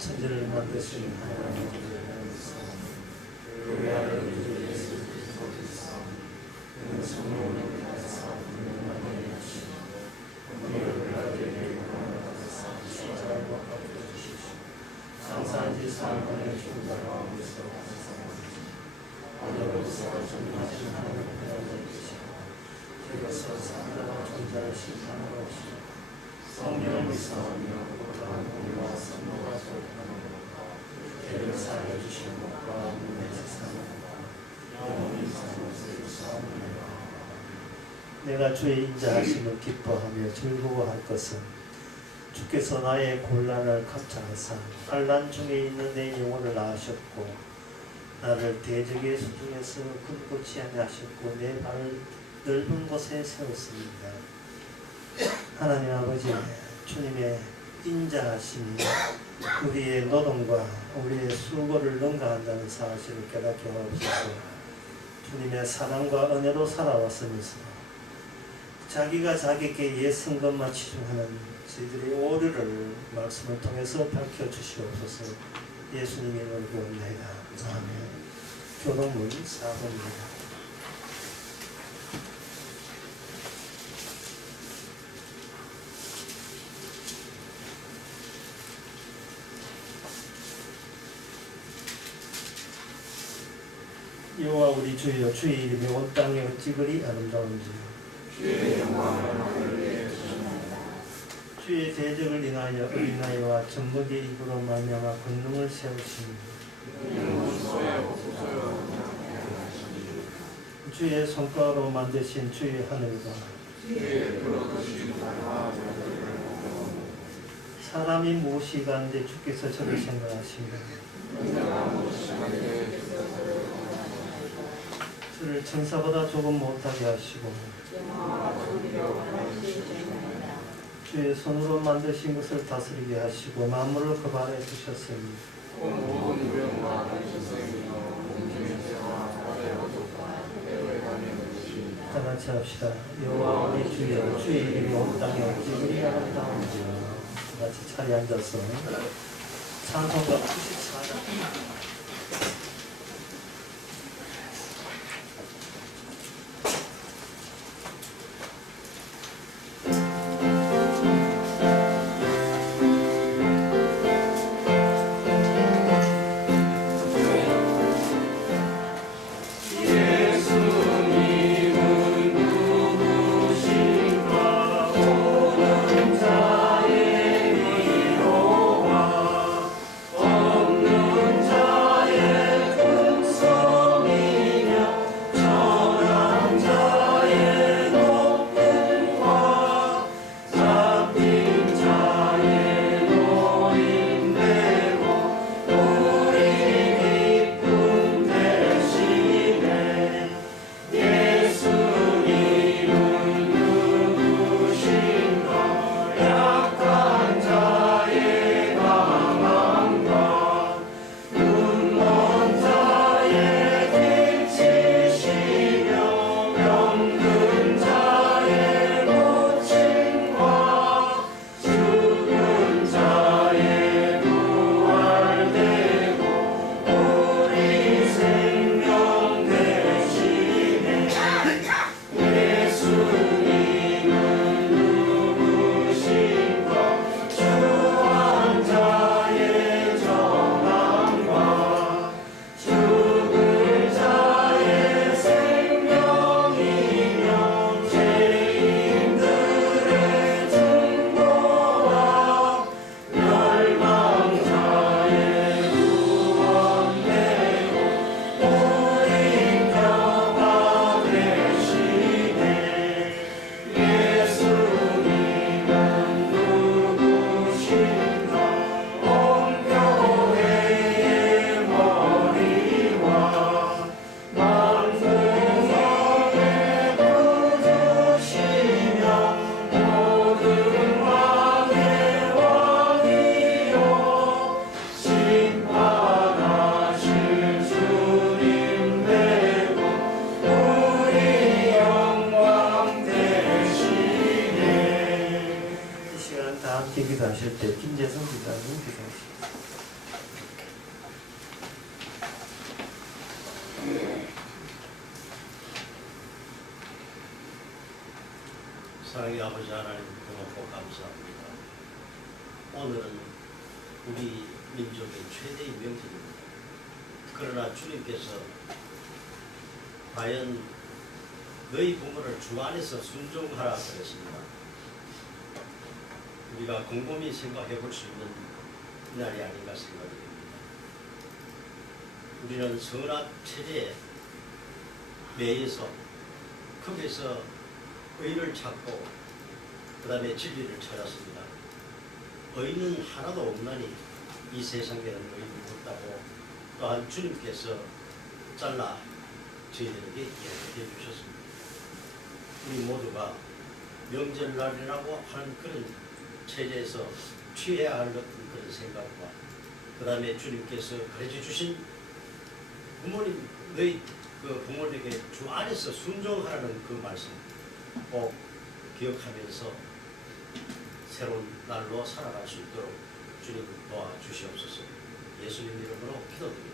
천지를 만드신 하나님 우리 아버지 예수 그리스도께서 그는 성령으로 하사 분명하게 하시고 우리를 하나님께 구원하사 십자가에 못 박혀 주시고 장사한 지 사흘만에 죽은 자 가운데서 살아나시고 하늘로서 전능하신 하나님 앞에 계시고 그것서 산자와 존재를 심판하러 오시고 성령을 믿사오며 우리와 선노가 소통하는 것과 죄를 사하여 주시는 것과 눈의 세상을 영원히 사는 사옵니다. 내가 주의 인자하심을 기뻐하며 즐거워할 것은 주께서 나의 곤란을 감찰하사 환난 중에 있는 내 영혼을 낳으셨고 나를 대적의 수중에서 굳고치 아니하셨고 내 발을 넓은 곳에 세웠습니다. 하나님 아버지, 주님의 인자하심이 우리의 노동과 우리의 수고를 능가한다는 사실을 깨닫게 하옵소서. 주님의 사랑과 은혜로 살아왔으면서 자기가 자기께 옛쓴 것만 치중하는 저희들의 오류를 말씀을 통해서 밝혀주시옵소서. 예수님의 이름으로 기도합니다. 아멘. 교동문 4번입니다. 여호와 우리 주여, 주의 이름이 온 땅에 어찌 그리 아름다운지요. 주의 영광을 하늘에 주시나이다. 주의 대적을 인하여 어린아이와 젖먹이의 입으로 말미암아 권능을 세우시니 주의 손가락으로 만드신 주의 하늘과 사람이 무엇이 가는데 주께서 저를 생각하시며 저를 천사보다 조금 못하게 하시고 주의 손으로 만드신 것을 다스리게 하시고 만물을 그 발에 두셨으니 다 같이 합시다. 여호와 우리 주여, 주의 이름이 온 땅에 어찌 그리 아름다운지요. 다 같이 자리에 앉아서 찬송가 94장 없는 자 사랑의 아버지 하나님 고맙고 감사합니다. 오늘은 우리 민족의 최대의 명절입니다. 그러나 주님께서 과연 너희 부모를 주 안에서 순종하라 그랬습니다. 우리가 곰곰이 생각해 볼 수 있는 날이 아닌가 생각이 됩니다. 우리는 선악 체제에 매여서 거기서 의를 찾고 그 다음에 진리를 찾았습니다. 의는 하나도 없나니 이 세상에는 의는 없다고 또한 주님께서 잘라 저희들에게 이야기해 주셨습니다. 우리 모두가 명절날이라고 하는 그런 체제에서 취해야 할 그런 생각과 그 다음에 주님께서 가르쳐 주신 부모님 너희 그 부모님에게 주 안에서 순종하라는 그 말씀 꼭 기억하면서 새로운 날로 살아갈 수 있도록 주님 도와주시옵소서. 예수님 이름으로 기도드립니다.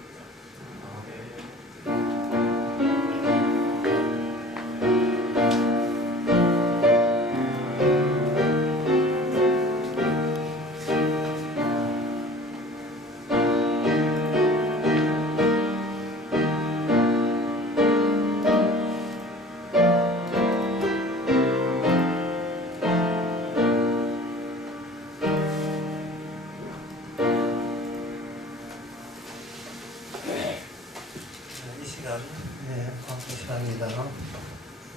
광고 시간입니다.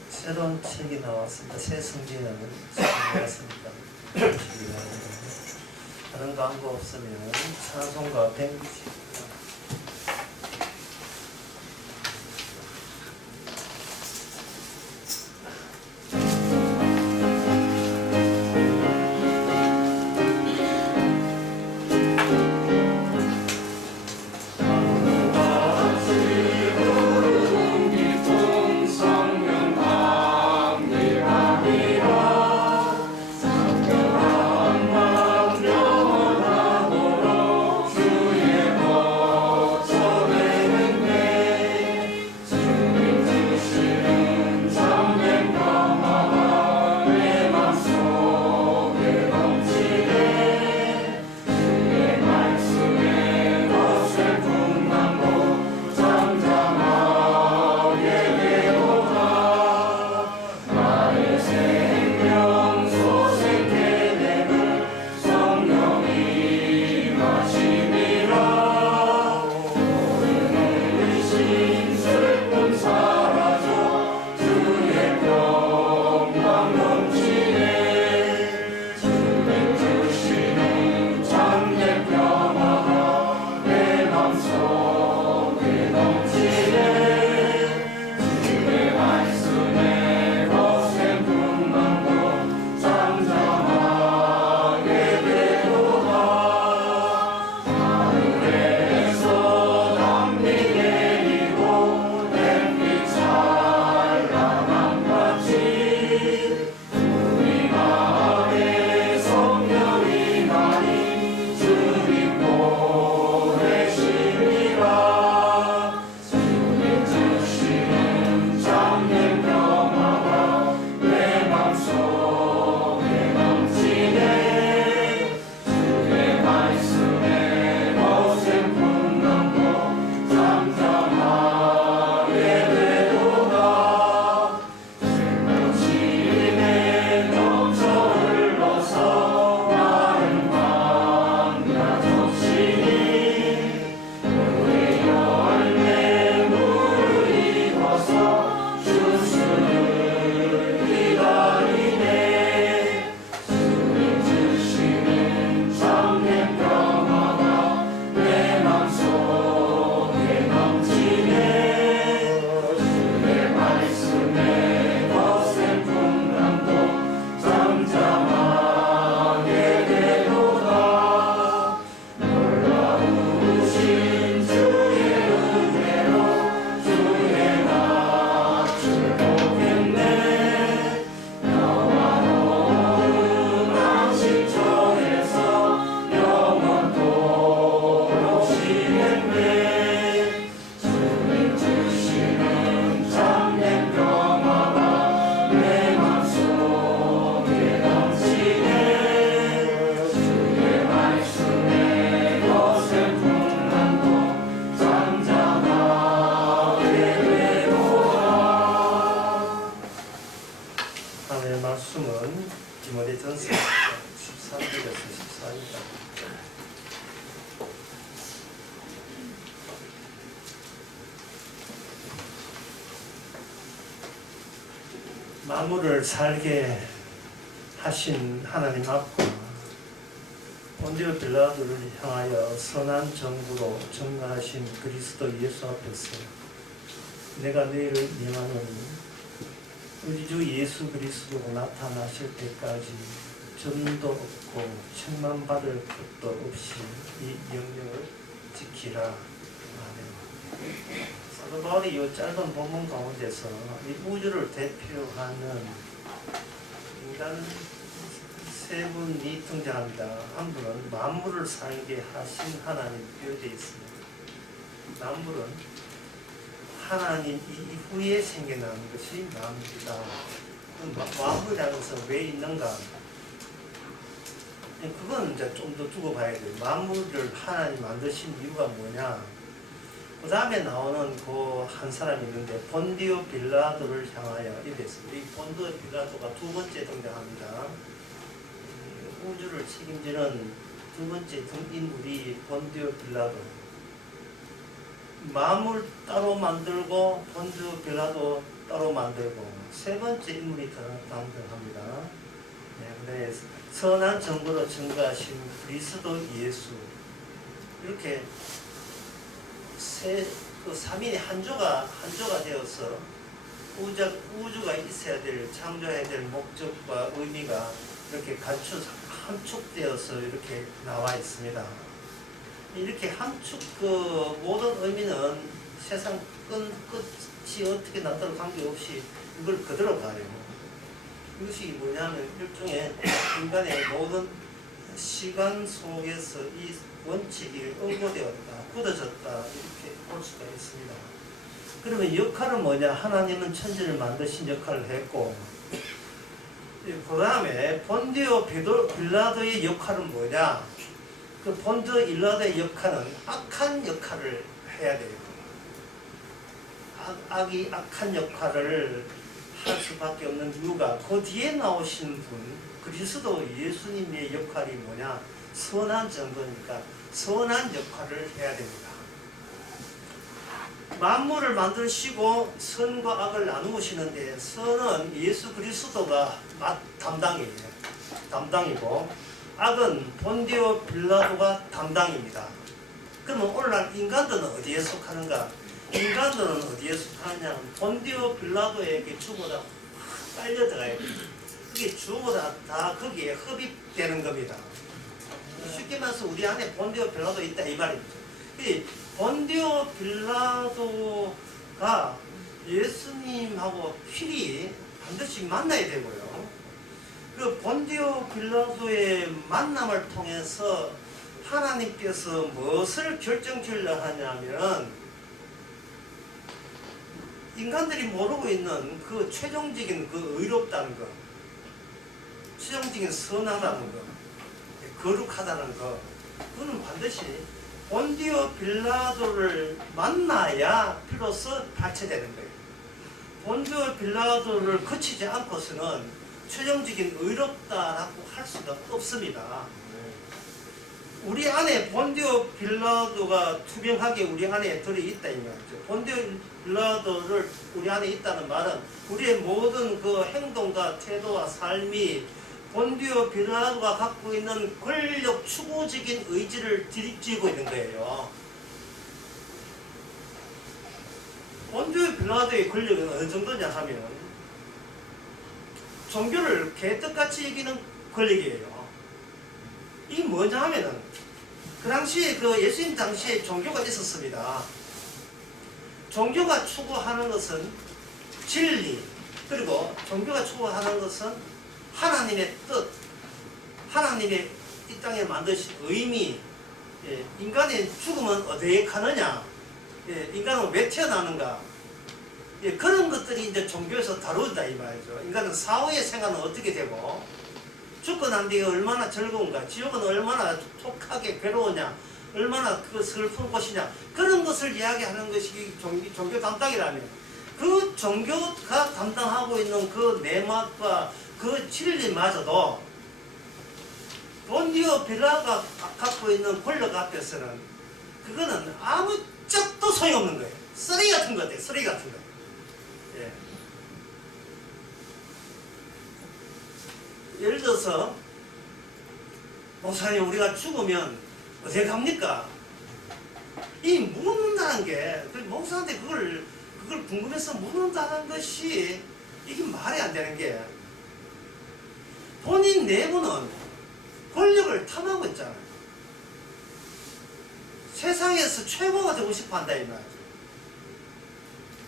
새로운 책이 나왔습니다. 새 성경이라는 책이 나왔습니다. 다른 광고 없으면 찬송가 160. 성령한 마음 영원하도록 주의 만물을 살게 하신 하나님 앞과 본디오 빌라도를 향하여 선한 정부로 전가하신 그리스도 예수 앞에서 내가 너희를 명하노니 우리 주 예수 그리스도가 나타나실 때까지 점도 없고 책망받을 것도 없이 이 명령을 지키라. 아멘. 사도 바울이 이 짧은 본문 가운데서 이 우주를 대표하는 인간 세 분이 등장합니다. 한 분은 만물을 살게 하신 하나님 표현되어 있습니다. 만물은 하나님 이후에 생겨난 것이 만물이다. 만물이라는 것은 왜 있는가? 그건 이제 좀 더 두고 봐야 돼요. 만물을 하나님 만드신 이유가 뭐냐? 그 다음에 나오는 그 한 사람이 있는데 본디오 빌라도를 향하여 이래 있습니다. 이 본디오 빌라도가 두 번째 등장합니다. 우주를 책임지는 두 번째 인물이 본디오 빌라도. 만물 따로 만들고 본디오 빌라도 따로 만들고 세 번째 인물이 등장합니다. 네, 선한 정부로 증거하신 그리스도 예수. 이렇게 그 3인이 한조가 되어서 우주가 있어야 될, 창조해야 될 목적과 의미가 이렇게 함축되어서 이렇게 나와 있습니다. 이렇게 함축 모든 의미는 세상 끝이 어떻게 나도록 관계없이 이걸 그대로 봐요. 이것이 뭐냐면 일종의 인간의 모든 시간 속에서 이 원칙이 응고되었다, 굳어졌다 이렇게 볼 수가 있습니다. 그러면 역할은 뭐냐? 하나님은 천지를 만드신 역할을 했고 그 다음에 본디오 빌라도의 역할은 뭐냐? 그 본디오 빌라도의 역할은 악한 역할을 해야 돼요. 악이 악한 역할을 할 수밖에 없는 이유가 그 뒤에 나오신 분 그리스도 예수님의 역할이 뭐냐? 선한 정도니까 선한 역할을 해야 됩니다. 만물을 만드시고 선과 악을 나누시는데 선은 예수 그리스도가 담당이고 악은 본디오 빌라도가 담당입니다. 그러면 오늘날 인간들은 어디에 속하는가? 인간들은 어디에 속하느냐? 본디오 빌라도에게 주보다 빨려 들어가야 됩니다. 그게 주보다 다 거기에 흡입되는 겁니다. 쉽게 말해서 우리 안에 본디오 빌라도 있다 이 말입니다. 본디오 빌라도가 예수님하고 필히 반드시 만나야 되고요. 그 본디오 빌라도의 만남을 통해서 하나님께서 무엇을 결정지으려 하냐면 인간들이 모르고 있는 그 최종적인 그 의롭다는 것, 최종적인 선하다는 것, 거룩하다는 것, 그거는 반드시 본디오 빌라도를 만나야 비로소 발체되는 거예요. 본디오 빌라도를 거치지 않고서는 최종적인 의롭다라고 할 수가 없습니다. 우리 안에 본디오 빌라도가 투명하게 우리 안에 들어있다 이 말이죠. 본디오 빌라도를 우리 안에 있다는 말은 우리의 모든 그 행동과 태도와 삶이 본디오 빌라도가 갖고 있는 권력 추구적인 의지를 쥐고 있는 거예요. 본디오 빌라도의 권력은 어느 정도냐 하면 종교를 개떡같이 여기는 권력이에요. 이게 뭐냐 하면은 그 당시에 그 예수님 당시에 종교가 있었습니다. 종교가 추구하는 것은 진리, 그리고 종교가 추구하는 것은 하나님의 뜻, 하나님의 이 땅에 만드신 의미, 인간의 죽음은 어디에 가느냐, 인간은 왜 태어나는가, 그런 것들이 이제 종교에서 다루다 이 말이죠. 인간은 사후의 생활은 어떻게 되고, 죽고 난 뒤에 얼마나 즐거운가, 지옥은 얼마나 톡하게 괴로우냐, 얼마나 그 슬픈 곳이냐, 그런 것을 이야기하는 것이 종교 담당이라면 그 종교가 담당하고 있는 그 내막과 그 진리마저도 본디오 빌라도가 갖고 있는 권력 앞에서는 그거는 아무 짝도 소용없는 거예요. 쓰레기 같은 거 같아요. 쓰레기 같은 거. 예. 예를 들어서 목사님 우리가 죽으면 어떻게 갑니까? 이 묻는다는 게 목사한테 그걸 궁금해서 묻는다는 것이 이게 말이 안 되는 게 본인 내부는 권력을 탐하고 있잖아요. 세상에서 최고가 되고 싶어 한다 이 말이죠.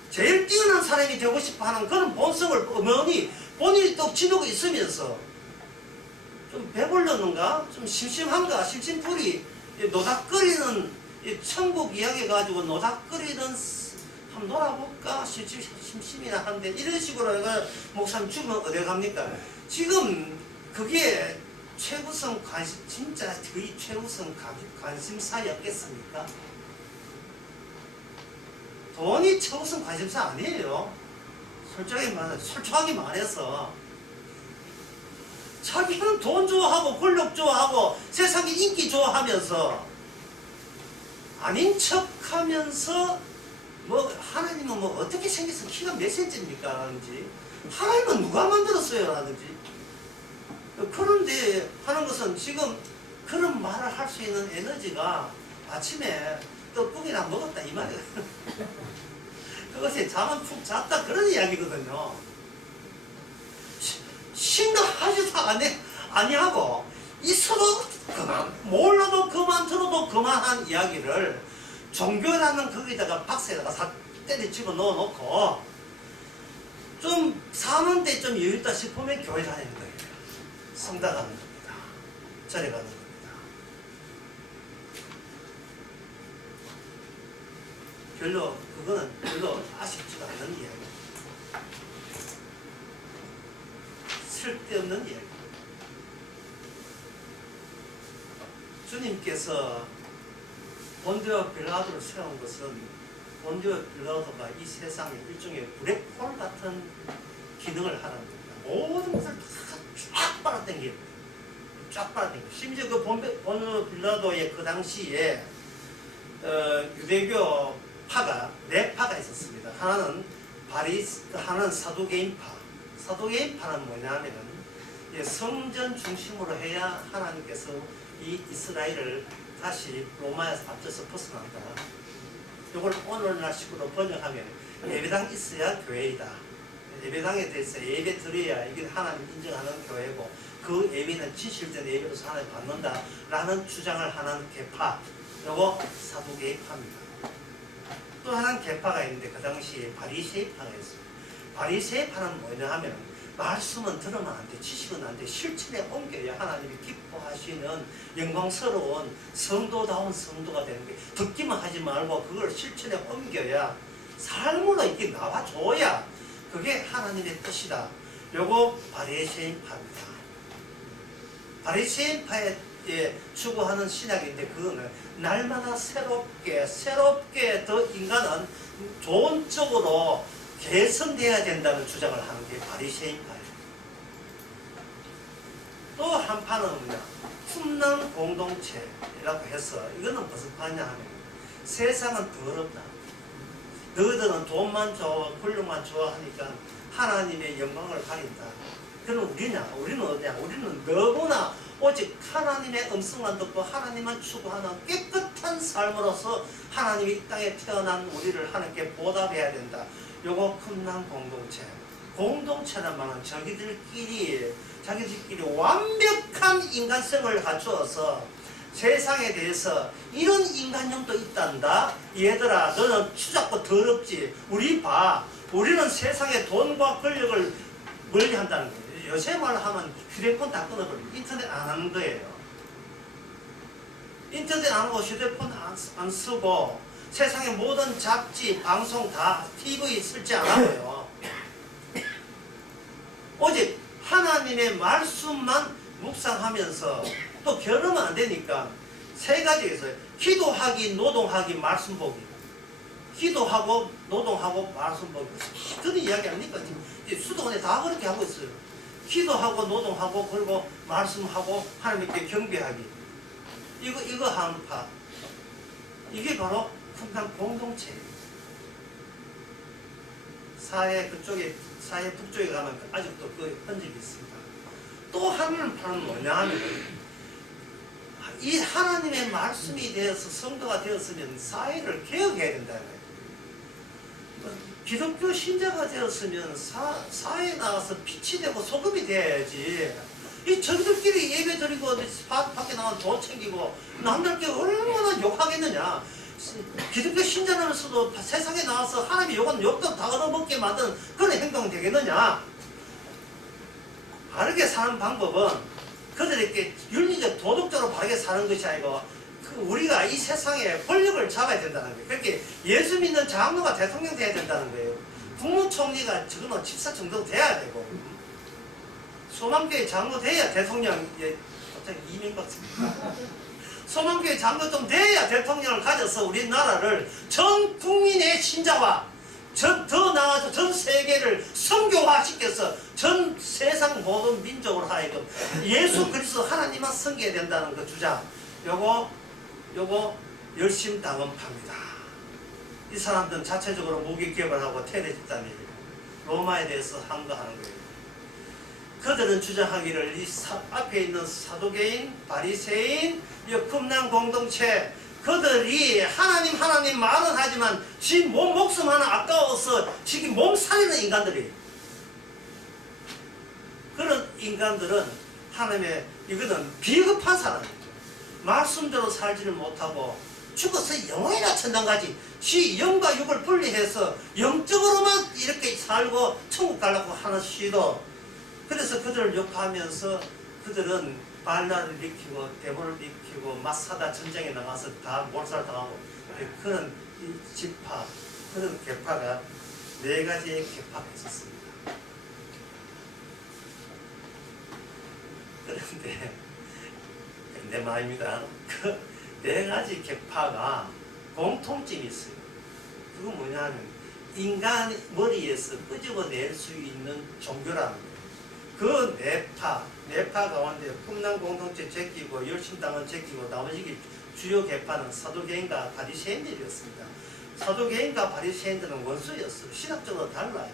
제일 뛰어난 사람이 되고 싶어 하는 그런 본성을 엄연히 본인이 또 지니고 있으면서 좀 배불렀는가? 좀 심심한가? 심심풀이 노닥거리는 천국 이야기 가지고 노닥거리는 한번 놀아볼까? 심심이나 한데 이런 식으로 내가 목사님 죽으면 어디 갑니까? 지금 그게 최우선 관심, 진짜 거의 최우선 관심사였겠습니까? 돈이 최우선 관심사 아니에요. 솔직하게 말해서 자기는 돈 좋아하고 권력 좋아하고 세상에 인기 좋아하면서 아닌 척하면서 뭐 하나님은 뭐 어떻게 생겨서 키가 몇 센치입니까? 라든지 하나님은 누가 만들었어요? 라든지 그런데 하는 것은 지금 그런 말을 할 수 있는 에너지가 아침에 떡국이나 먹었다 이 말이에요. 그것이 잠은 푹 잤다 그런 이야기거든요. 생각하지도 아니하고 있어도 그만, 몰라도 그만, 들어도 그만한 이야기를 종교라는 거기다가 박스에다가 싹 때려 집어 넣어놓고 좀 사는데 좀 여유있다 싶으면 교회 다니는 거예요. 성당 가는 겁니다. 절에 가는 겁니다. 그거는 별로 아쉽지가 않은 이야기입니다. 쓸데없는 이야기. 주님께서 본디오 빌라도를 세운 것은 본디오 빌라도가 이 세상에 일종의 블랙홀 같은 기능을 하는 겁니다. 모든 것을 쫙 빨아당겨요. 쫙 빨아당겨요. 심지어 그 본디오 빌라도의 그 당시에 유대교 파가 네 파가 있었습니다. 하나는 하나는 사두개인파. 사두개인파는 뭐냐면은 성전 중심으로 해야 하나님께서 이 이스라엘을 다시 로마에서 앞서서 벗어난다. 이걸 오늘날 식으로 번역하면 예배당 있어야 교회이다. 예배당에 대해서 예배 드려야 이게 하나님 인정하는 교회고 그 예배는 진실된 예배로서 하나님 받는다 라는 주장을 하는 계파, 요거 사두개파입니다. 또 하나는 계파가 있는데 그 당시에 바리새파가 있어요. 바리새파는 뭐냐 하면 말씀은 들으면 안 돼, 지식은 안 돼, 실천에 옮겨야 하나님이 기뻐하시는 영광스러운 성도다운 성도가 되는 게 듣기만 하지 말고 그걸 실천에 옮겨야 삶으로 이렇게 나와줘야 그게 하나님의 뜻이다. 요거 바리새인파입니다. 바리새인파에 추구하는 신학인데 그거는 날마다 새롭게 더 인간은 좋은 쪽으로 개선돼야 된다는 주장을 하는 게 바리새인파예요. 또 한 파는 뭐냐? 훈남 공동체라고 해서 이거는 무슨 파냐 하면 세상은 더럽다. 너희들은 돈만 좋아, 권력만 좋아하니까 하나님의 영광을 가린다. 그럼 우리는 어디냐? 우리는 너무나 오직 하나님의 음성만 듣고 하나님만 추구하는 깨끗한 삶으로서 하나님이 이 땅에 태어난 우리를 하나님께 보답해야 된다. 요거 훈남 공동체. 공동체란 말은 자기들끼리 완벽한 인간성을 갖추어서 세상에 대해서 이런 인간형도 있단다. 얘들아 너는 추잡고 더럽지. 우리는 세상에 돈과 권력을 멀리한다는 거예요. 요새 말로 하면 휴대폰 다 끊어버리고 인터넷 안 하는 거예요. 인터넷 안 하고 휴대폰 안 쓰고 세상의 모든 잡지, 방송 다 TV 쓸지 않아요. 오직 하나님의 말씀만 묵상하면서 또 결혼은 안 되니까 세 가지 있어요. 기도하기, 노동하기, 말씀 보기. 기도하고 노동하고 말씀 보기. 그런 이야기 아닙니까? 지금 수도원에 다 그렇게 하고 있어요. 기도하고 노동하고 그리고 말씀하고 하나님께 경배하기. 이거 한 파. 이게 바로 큰 공동체예요. 사회 북쪽에 가면 아직도 그 흔적이 있습니다. 또 하나는 뭐냐 하면 이 하나님의 말씀이 되어서 성도가 되었으면 사회를 개혁해야 된다는 거예요. 기독교 신자가 되었으면 사회에 나가서 빛이 되고 소금이 돼야지. 이 저희들끼리 예배 드리고 밖에 나가서 돈 챙기고 남들끼리 얼마나 욕하겠느냐. 기독교 신자라면서도 세상에 나와서 하나님이 욕도 다 얻어먹게 만드는 그런 행동이 되겠느냐. 바르게 사는 방법은 그들에게 윤리적 도덕적으로 바르게 사는 것이 아니고 우리가 이 세상에 권력을 잡아야 된다는 거예요. 그렇게 예수 믿는 장로가 대통령 돼야 된다는 거예요. 국무총리가 적어도 집사 정도 돼야 되고 소망교회 장로 돼야 대통령, 갑자기 이민박습니다. 소망교회 장로 좀 돼야 대통령을 가져서 우리나라를 전 국민의 신자와 더 나아가서 전 세계를 선교화시켜서 전 세상 모든 민족을 하여금 예수 그리스도 하나님만 섬겨야 된다는 그 주장, 요거 열심당원파입니다. 이 사람들은 자체적으로 무기 개발하고 테러 집단이에요. 로마에 대해서 항거하는 거예요. 그들은 주장하기를 이 앞에 있는 사도개인, 바리새인, 금난 공동체, 그들이 하나님 말은 하지만 지 목숨 하나 아까워서 지금 몸 살리는 인간들이에요. 그런 인간들은 하나님의 이거는 비겁한 사람이죠. 말씀대로 살지를 못하고 죽어서 영원이나 천당까지 지 영과 육을 분리해서 영적으로만 이렇게 살고 천국 가려고 하는 시도. 그래서 그들을 욕하면서 그들은 발라를 일으키고 대본을 일으키고 마사다 전쟁에 나가서 다 몰살당하고 그런 이 지파, 그런 계파가 4가지의 계파가 있었습니다. 그런데 말입니다. 그 4가지 계파가 공통점이 있어요. 그건 뭐냐면 인간 머리에서 끄집어낼 수 있는 종교라는 거예요. 그 4파 가운데 풍랑 공동체 제끼고 열심당은 제끼고 나머지 주요 계파는 사도개인과 바리새인들이었습니다. 사도개인과 바리새인들은 원수였어요. 신학적으로 달라요.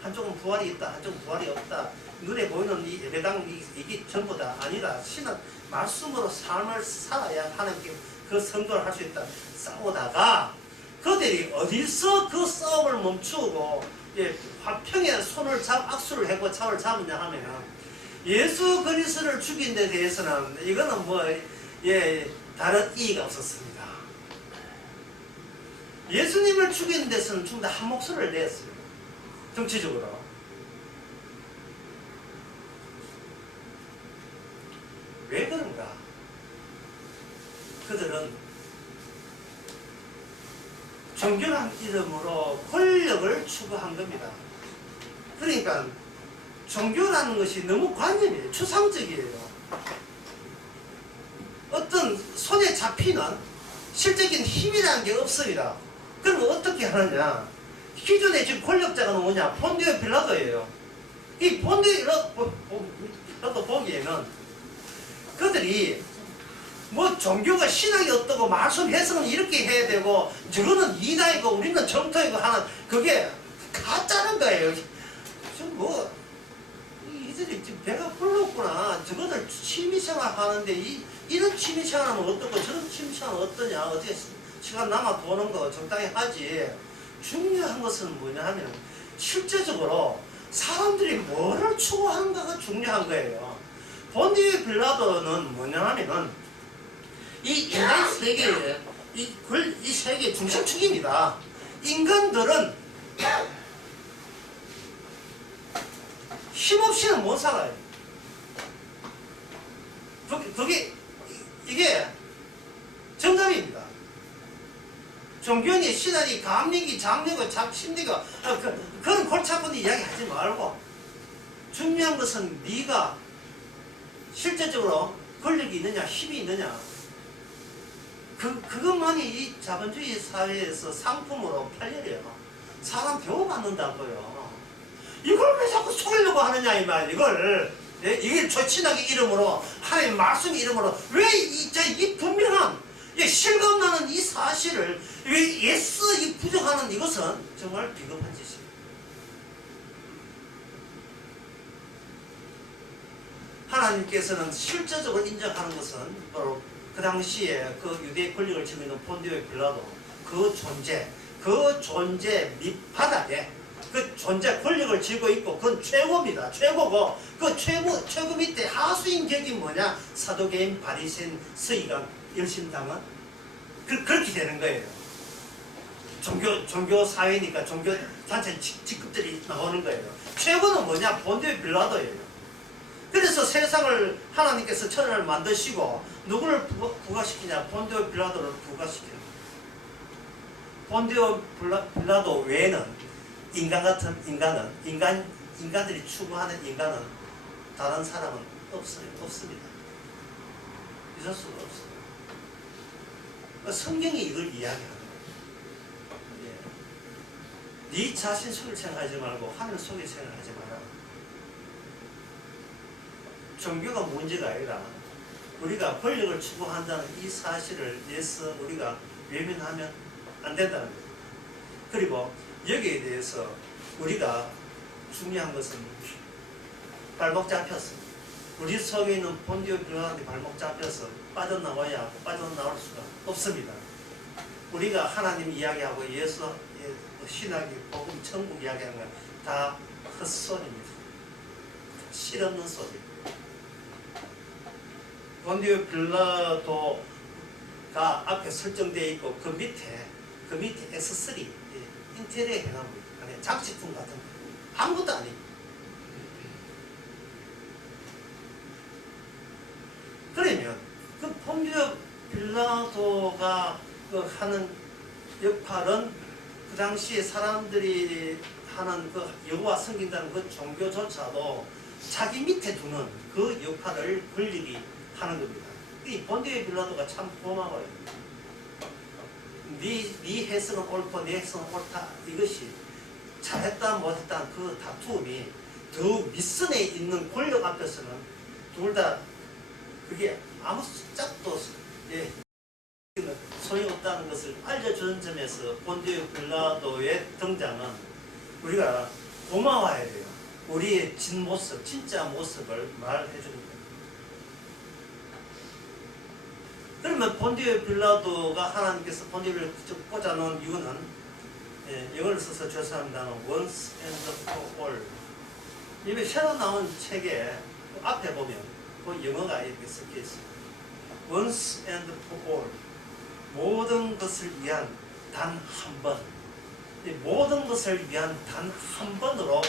한쪽은 부활이 있다, 한쪽은 부활이 없다. 눈에 보이는 이 예배당 이게 전부 다 아니다. 신학 말씀으로 삶을 살아야 하나님께 그 선도를 할 수 있다. 싸우다가 그들이 어디서 그 싸움을 멈추고 화평에 손을 악수를 하고 차를 잡느냐 하면 예수 그리스도를 죽인 데 대해서는 이거는 다른 이의가 없었습니다. 예수님을 죽이는 데서는 전부 다 한 목소리를 냈어요. 정치적으로. 왜 그런가? 그들은 종교란 이름으로 권력을 추구한 겁니다. 그러니까 종교라는 것이 너무 관념이에요. 추상적이에요. 어떤 손에 잡히는 실적인 힘이라는 게 없습니다. 그럼 어떻게 하느냐? 기존에 지금 권력자가 뭐냐? 본디오 빌라도예요. 이 본디오 빌라도 보기에는 그들이 종교가 신학이 어떻고 말씀 해석은 이렇게 해야 되고 저거는 이다이고 우리는 정토이고 하는 그게 가짜는 거예요. 지금 이들이 지금 배가 불렀구나. 저거들 취미생활 하는데 이런 취미생활하면 어떻고 저런 취미생활은 어떠냐. 어떻게 시간 남아 도는 거 적당히 하지. 중요한 것은 뭐냐 하면 실제적으로 사람들이 뭐를 추구하는가가 중요한 거예요. 본디오 빌라도는 뭐냐 하면은 이 인간 세계의 이 세계의 중심축입니다. 인간들은 힘없이는 못 살아요. 이게 정답입니다. 종교니 신학이 감리기 장례고 잡심리가 그런 골치 아픈 이야기 하지 말고 중요한 것은 네가 실제적으로 권력이 있느냐 힘이 있느냐 그것만이 이 자본주의 사회에서 상품으로 팔려요. 사람 대우받는다고요. 이걸 왜 자꾸 속이려고 하느냐 이 말. 이게 조친하기 이름으로 하나님 말씀 이름으로 왜 이 분명한 실감나는 이 사실을 왜 예스 이 부정하는 이것은 정말 비겁한 짓입니다. 하나님께서는 실제적으로 인정하는 것은 바로 그 당시에 그 유대의 권력을 쥐고 있는 본디오 빌라도 그 존재 밑바닥에 그 존재 권력을 쥐고 있고 그건 최고입니다. 최고고 그 최고 밑에 하수인 격이 뭐냐? 사도계인 바리새인 서기관 열심당은 그렇게 되는 거예요. 종교 사회니까 종교 단체 직급들이 나오는 거예요. 최고는 뭐냐? 본디오 빌라도예요. 그래서 세상을 하나님께서 천을 만드시고 누구를 부과시키냐? 본디오 빌라도를 부과시키는 거예요. 본디오 빌라도 외에는 인간 같은 인간들이 추구하는 인간은 다른 사람은 없습니다. 있을 수가 없어요. 성경이 이걸 이야기하는 거예요. 네 자신 속을 생각하지 말고 하늘 속에 생각하지 마라. 종교가 문제가 아니라 우리가 권력을 추구한다는 이 사실을 위해서 우리가 외면하면 안 된다는 거예요. 그리고 여기에 대해서 우리가 중요한 것은 발목 잡혔어. 우리 속에 있는 본디오 빌라도의 발목 잡혀서 빠져나와야 빠져나올 수가 없습니다. 우리가 하나님 이야기하고 예수 신학이 복음 천국 이야기하는 건 다 헛소리입니다. 실없는 소리. 본디오 빌라도가 앞에 설정되어 있고 그 밑에 S3 인테리어 해놓은 거 장식품 같은 거 아무것도 아니에요. 그러면 그 본디오 빌라도가 하는 역할은 그 당시에 사람들이 하는 그 여호와 섬긴다는 그 종교조차도 자기 밑에 두는 그 역할을 권력이 하는 겁니다. 이 본디오 빌라도가 참 고마워요. 네 해석은 옳고 내 해석은 옳다. 이것이 잘했다 못했다 그 다툼이 더 윗선에 있는 권력 앞에서는 둘 다 그게 아무 짝도 소용없다는 것을 알려주는 점에서 본디오 빌라도의 등장은 우리가 고마워해야 돼요. 우리의 진 모습, 진짜 모습을 말해주는 거예요. 그러면 본디오 빌라도가 하나님께서 본디오 빌라도를 꽂아놓은 이유는 영어를 써서 죄송합니다만 once and for all. 이게 새로 나온 책에 앞에 보면 그 영어가 이렇게 섞여 있어요. once and for all. 모든 것을 위한 단 한 번. 모든 것을 위한 단 한 번으로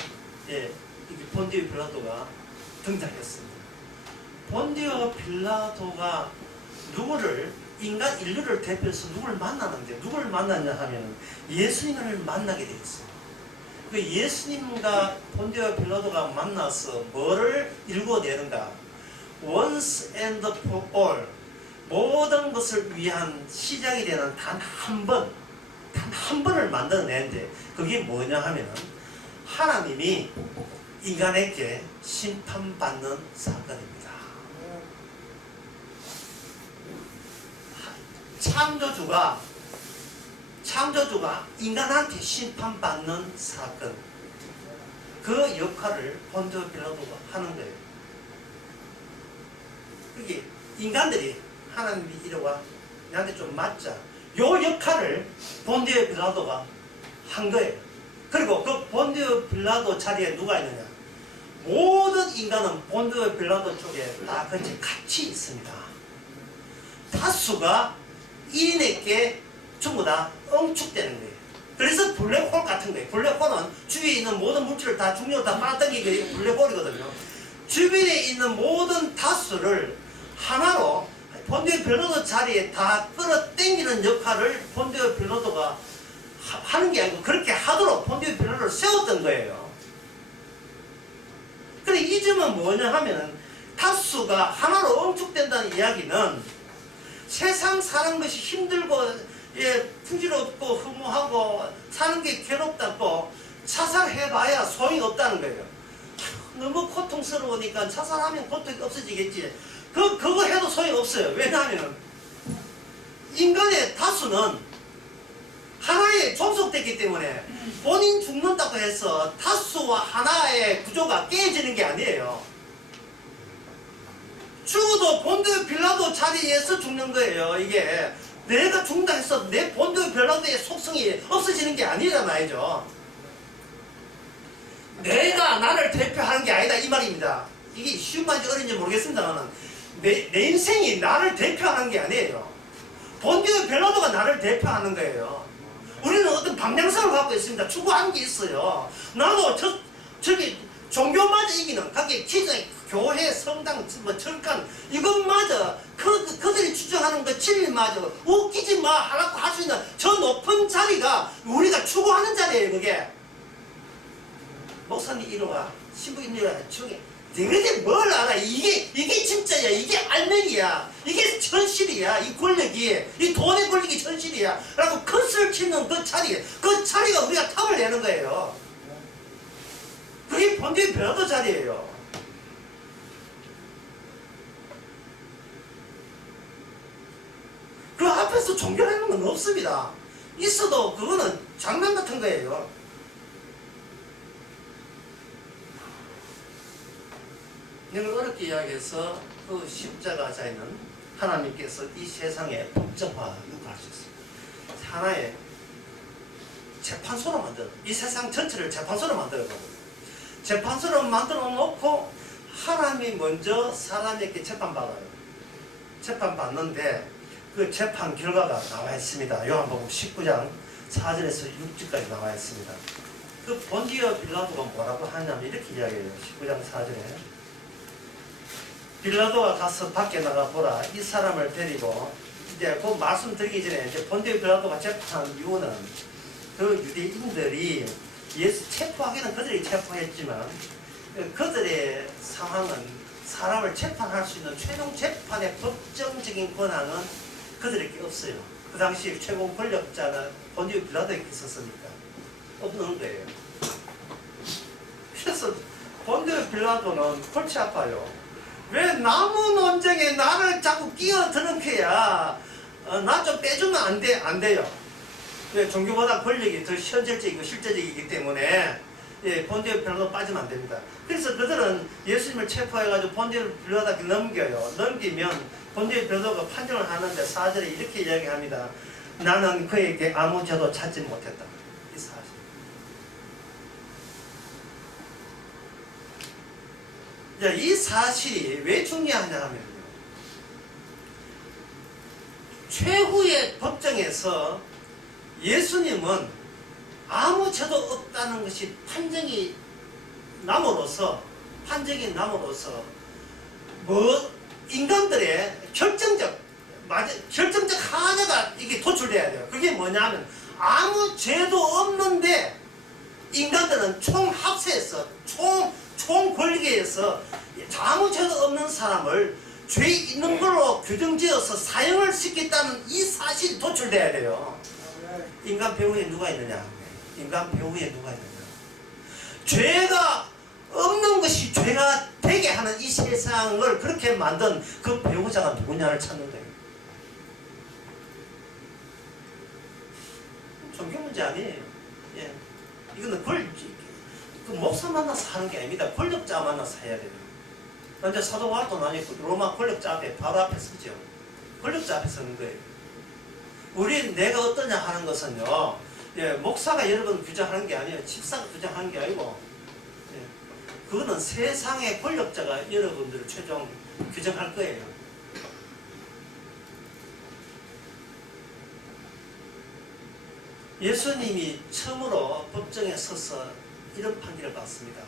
본디오 빌라도가 등장했습니다. 본디오 빌라도가 누구를 인류를 대표해서 누구를 만나는데 누구를 만났냐 하면 예수님을 만나게 되었어요. 그 예수님과 본디오 빌라도가 만나서 뭐를 일궈내는가? once and for all. 모든 것을 위한 시작이 되는 단 한 번을 만들어내는데 그게 뭐냐 하면 하나님이 인간에게 심판받는 사건입니다. 창조주가 인간한테 심판받는 사건, 그 역할을 본디오 빌라도가 하는 거예요. 그게 인간들이 하나님이 이러와 나한테 좀 맞자. 요 역할을 본디오 빌라도가 한 거예요. 그리고 그 본디오 빌라도 자리에 누가 있느냐? 모든 인간은 본디오 빌라도 쪽에 다 같이 있습니다. 다수가 1인에게 전부 다 응축되는 거예요. 그래서 블랙홀 같은 거예요. 블랙홀은 주위에 있는 모든 물질을 다 중력을 다 빨아당기게 블랙홀이거든요. 주변에 있는 모든 다수를 하나로 본디오 빌라도 자리에 다 끌어당기는 역할을 본디오 빌라도가 하는 게 아니고 그렇게 하도록 본디오 빌라도를 세웠던 거예요. 그래 이 점은 뭐냐 하면 다수가 하나로 응축된다는 이야기는 세상 사는 것이 힘들고 부질없고 허무하고 사는 게 괴롭다고 자살해봐야 소용이 없다는 거예요. 너무 고통스러우니까 자살하면 고통이 없어지겠지. 그거 해도 소용이 없어요. 왜냐하면 인간의 다수는 하나에 종속됐기 때문에 본인 죽는다고 해서 다수와 하나의 구조가 깨지는 게 아니에요. 죽어도 본디오 빌라도 자리에서 죽는 거예요. 이게 내가 죽는다 해서 내 본디오 빌라도의 속성이 없어지는 게 아니란 말이죠. 내가 나를 대표하는 게 아니다 이 말입니다. 이게 쉬운 말인지 어려운지 모르겠습니다만 내 인생이 나를 대표하는 게 아니에요. 본디오 빌라도가 나를 대표하는 거예요. 우리는 어떤 방향성을 갖고 있습니다. 추구하는 게 있어요. 나도 저기 종교마저 이기는 각기 기존의 교회, 성당, 뭐 철간 이것마저 그들이 주장하는 그 진리마저 웃기지 마 하라고 할 수 있는 저 높은 자리가 우리가 추구하는 자리예요. 그게 목사님 이리 와, 신부님 이리 와, 중에 너희들 뭘 알아? 이게 진짜야. 이게 알맹이야. 이게 현실이야. 이 권력이, 이 돈의 권력이 현실이야. 라고 컷을 치는 그 자리가 우리가 탑을 내는 거예요. 그게 본디오 빌라도 자리예요. 그 앞에서 종교라는 건 없습니다. 있어도 그거는 장난 같은 거예요. 이걸 어렵게 이야기해서 그 십자가자에는 하나님께서 이 세상의 법정화 요구할 수 있습니다. 하나의 재판소로 만들어, 이 세상 전체를 재판소로 만들어거든요. 재판소로 만들어 놓고 하나님이 먼저 사람에게 재판받아요. 재판받는데 그 재판 결과가 나와 있습니다. 요한복음 19장 4절에서 6절까지 나와 있습니다. 그 본디오 빌라도가 뭐라고 하냐면 이렇게 이야기해요. 19장 4절에 빌라도가 가서 밖에 나가 보라. 이 사람을 데리고 이제 그 말씀드리기 전에 이제 본디오 빌라도가 재판한 이유는 그 유대인들이 예수 체포하기는 그들이 체포했지만 그들의 상황은 사람을 재판할 수 있는 최종 재판의 법정적인 권한은 그들에게 없어요. 그 당시 최고 권력자는 본디오 빌라도에게 있었으니까 없는 거예요. 그래서 본디오 빌라도는 골치 아파요. 왜 나무 논쟁에 나를 자꾸 끼어드는 거야? 나 좀 빼주면 안 돼요. 왜? 종교보다 권력이 더 현실적이고 실제적이기 때문에 본디오 빌라도 빠지면 안 됩니다. 그래서 그들은 예수님을 체포해가지고 본디오 빌라도에게 넘겨요. 넘기면 본디오 빌라도가 판정을 하는데 4절에 이렇게 이야기합니다. 나는 그에게 아무 죄도 찾지 못했다. 이 사실. 이 사실이 왜 중요하냐 하면요. 최후의 법정에서 예수님은 아무 죄도 없다는 것이 판정이 남으로써 인간들의 결정적 하나가 이게 도출돼야 돼요. 그게 뭐냐면 아무 죄도 없는데 인간들은 총합세해서 총 권리에서 아무 죄도 없는 사람을 죄 있는 걸로 규정지어서 사형을 시켰다는 이 사실이 도출돼야 돼요. 인간 배후에 누가 있느냐? 인간 배후에 누가 있느냐? 죄가 없는 것이 죄가 되게 하는 이 세상을 그렇게 만든 그 배우자가 누구냐를 찾는 거예요. 종교 문제 아니에요. 예. 이거는 그 목사 만나서 하는 게 아닙니다. 권력자 만나서 해야 돼요. 이제 사도 바울도 나뉘고 로마 권력자 앞에 바로 앞에 서죠. 권력자 앞에 서는 거예요. 내가 어떠냐 하는 것은요, 목사가 여러분 규정하는 게 아니에요. 집사가 규정하는 게 아니고, 그거는 세상의 권력자가 여러분들을 최종 규정할 거예요. 예수님이 처음으로 법정에 서서 이런 판결을 받습니다.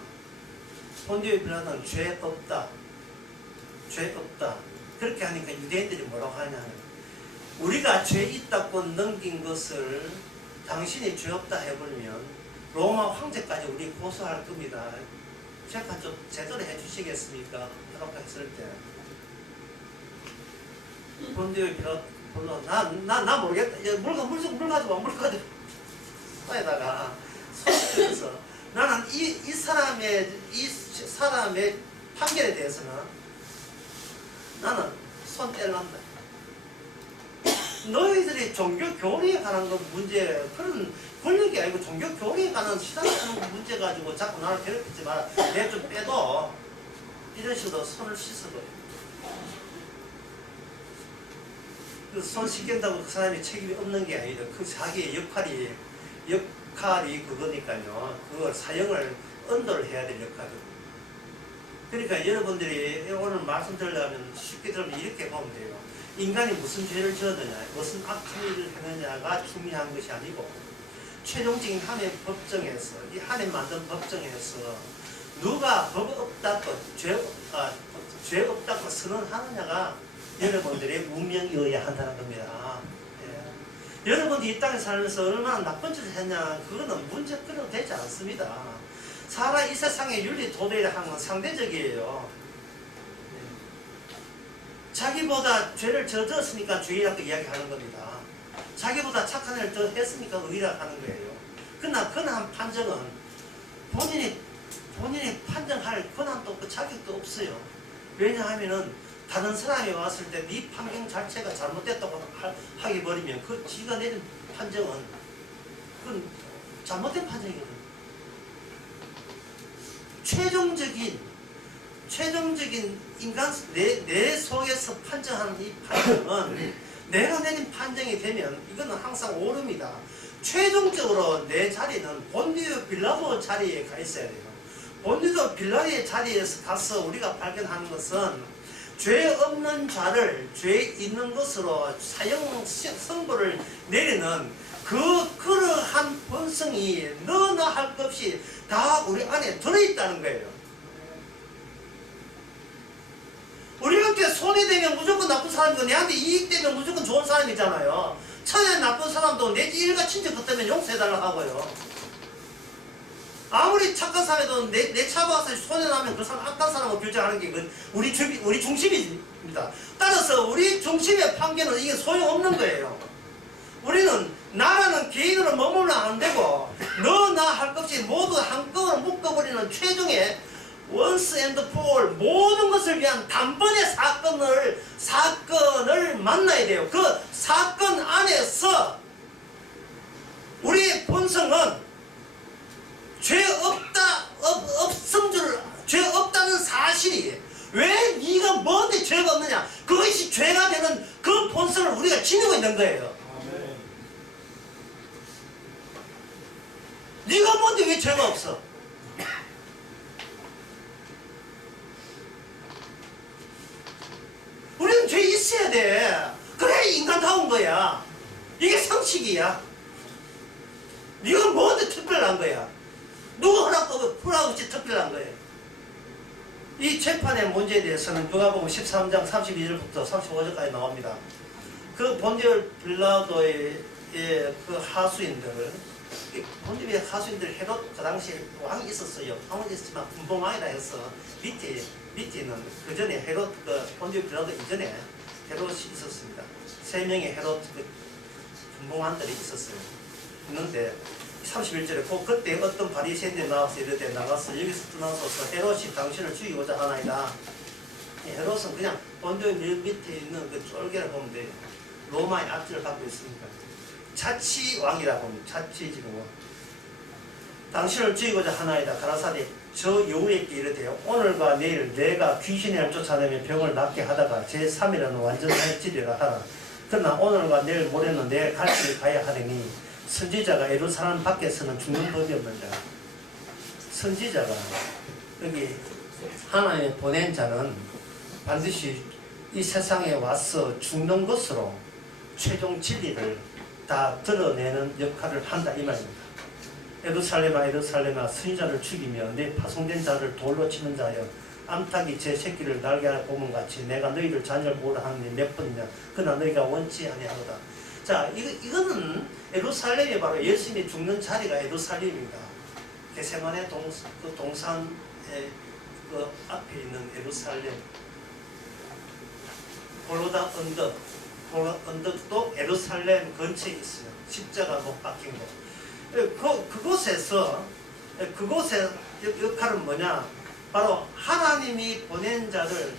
본디오 빌라도는 죄 없다. 그렇게 하니까 유대인들이 뭐라고 하냐면 우리가 죄 있다고 넘긴 것을 당신이 죄 없다 해버리면 로마 황제까지 우리 고소할 겁니다. 재판 좀 제대로 해주시겠습니까? 라고 했을 때 본디오 빌라도 나 모르겠다. 물 가져와. 에다가 손에서 나는 이 사람의 판결에 대해서는 나는 손 뗄란다. 너희들이 종교 교리에 관한 건 문제, 그런 권력이 아니고 종교 교리에 관한 시사하는 문제 가지고 자꾸 나를 괴롭히지 마라. 내가 좀 빼도 이런 식으로 손을 씻어버려. 그 손 씻긴다고 그 사람이 책임이 없는 게 아니라 그 자기의 역할이 그거니까요. 그걸 사형을 언도를 해야 될 역할이에요. 그러니까 여러분들이 오늘 말씀 들으려면 쉽게 들으면 이렇게 보면 돼요. 인간이 무슨 죄를 지었느냐, 무슨 악한 일을 했느냐가 중요한 것이 아니고 최종적인 하나님의 법정에서, 이 하나님 만든 법정에서 누가 법 없다고 죄 없다고 선언하느냐가 여러분들의 운명이어야 한다는 겁니다. 예. 여러분들이 이 땅에 살면서 얼마나 나쁜 짓을 했냐, 그거는 문제 끊어도 되지 않습니다. 사람 이 세상의 윤리 도덕이라 하는 건 상대적이에요. 예. 자기보다 죄를 더 졌으니까 죄라고 이야기하는 겁니다. 자기보다 착한 일을 더 했으니까 의라고 하는 거예요. 그러나 그러한 판정은 본인이 판정할 권한도 없고 자격도 없어요. 왜냐하면은 다른 사람이 왔을 때 네 판정 자체가 잘못됐다고 하게 버리면 그 지가 내린 판정은 그건 잘못된 판정이거든. 최종적인 인간 내 속에서 판정하는 이 판정은 내가 내린 판정이 되면 이거는 항상 옳습니다. 최종적으로 내 자리는 본디오 빌라도 자리에 가 있어야 돼요. 본디오 빌라도의 자리에서 가서 우리가 발견하는 것은 죄 없는 자를 죄 있는 것으로 사형 선고를 내리는 그러한 본성이 너나 할 것 없이 다 우리 안에 들어있다는 거예요. 우리한테 손이 되면 무조건 나쁜 사람이고 내한테 이익 되면 무조건 좋은 사람이잖아요. 천에 나쁜 사람도 내 일가 친척 같으면 용서해달라고 하고요. 아무리 착한 사람이도 내 차봐서 손해 나면 그 사람 악한 사람으로 규정하는 게 우리 중심입니다. 따라서 우리 중심의 판결은 이게 소용없는 거예요. 우리는 나라는 개인으로 머물면 안 되고 너 나 할 것 없이 모두 한꺼번에 묶어버리는 최종의 once and for all 모든 것을 위한 단번의 사건을 만나야 돼요. 그 사건 안에서 우리의 본성은 죄 없다는 사실이 왜 네가 뭔데 죄가 없느냐, 그것이 죄가 되는 그 본성을 우리가 지니고 있는 거예요. 네가 뭔데 왜 죄가 없어? 우리는 죄 있어야 돼. 그래 인간다운 거야. 이게 상식이야. 네가 뭔데 특별한 거야? 누구 허락 없이 특별한 거예요. 이 재판의 문제에 대해서는 누가복음 13장 32절부터 35절까지 나옵니다. 그 본디오 빌라도의 그 하수인들, 본디오의 하수인들 헤롯 그 당시에 왕이 있었어요. 왕이 있었지만 분봉왕이라 해서 밑에는 그 전에 헤롯 그 본디오 빌라도 이전에 헤롯이 있었습니다. 3명의 헤롯 그 분봉왕들이 있는데 31절에 그때 어떤 바리새인들이 나와서 이르되 나가서 여기서 떠나서서 헤롯이 당신을 죽이고자 하나이다. 헤롯은 그냥 본디오 밑에 있는 그 쫄개를 보면 돼요. 로마의 압제를 받고 있으니까 자치왕이라고 합니다. 자치지금 당신을 죽이고자 하나이다. 가라사대 저 여우에게 이르되 오늘과 내일 내가 귀신을 쫓아내며 병을 낫게 하다가 제3일은 완전할지리라 하라. 그러나 오늘과 내일 모레는 내 갈 길을 가야 하려니 선지자가 예루살렘 밖에서는 죽는 법이 없느냐. 선지자가 여기 하나님의 보낸 자는 반드시 이 세상에 와서 죽는 것으로 최종 진리를 다 드러내는 역할을 한다 이 말입니다. 예루살렘아 선지자를 죽이며 내 파송된 자를 돌로 치는 자여 암탉이 제 새끼를 날개하나 보면 같이 내가 너희를 자녀를 보라 하느니 몇 번이냐 그러나 너희가 원치 아니하도다. 자, 이거는 예루살렘이 바로 예수님이 죽는 자리가 예루살렘입니다. 겟세마네 동산의 그 앞에 있는 예루살렘, 골고다 언덕도 예루살렘 근처에 있어요. 십자가 못 박힌 곳. 그곳의 역할은 뭐냐? 바로 하나님이 보낸 자를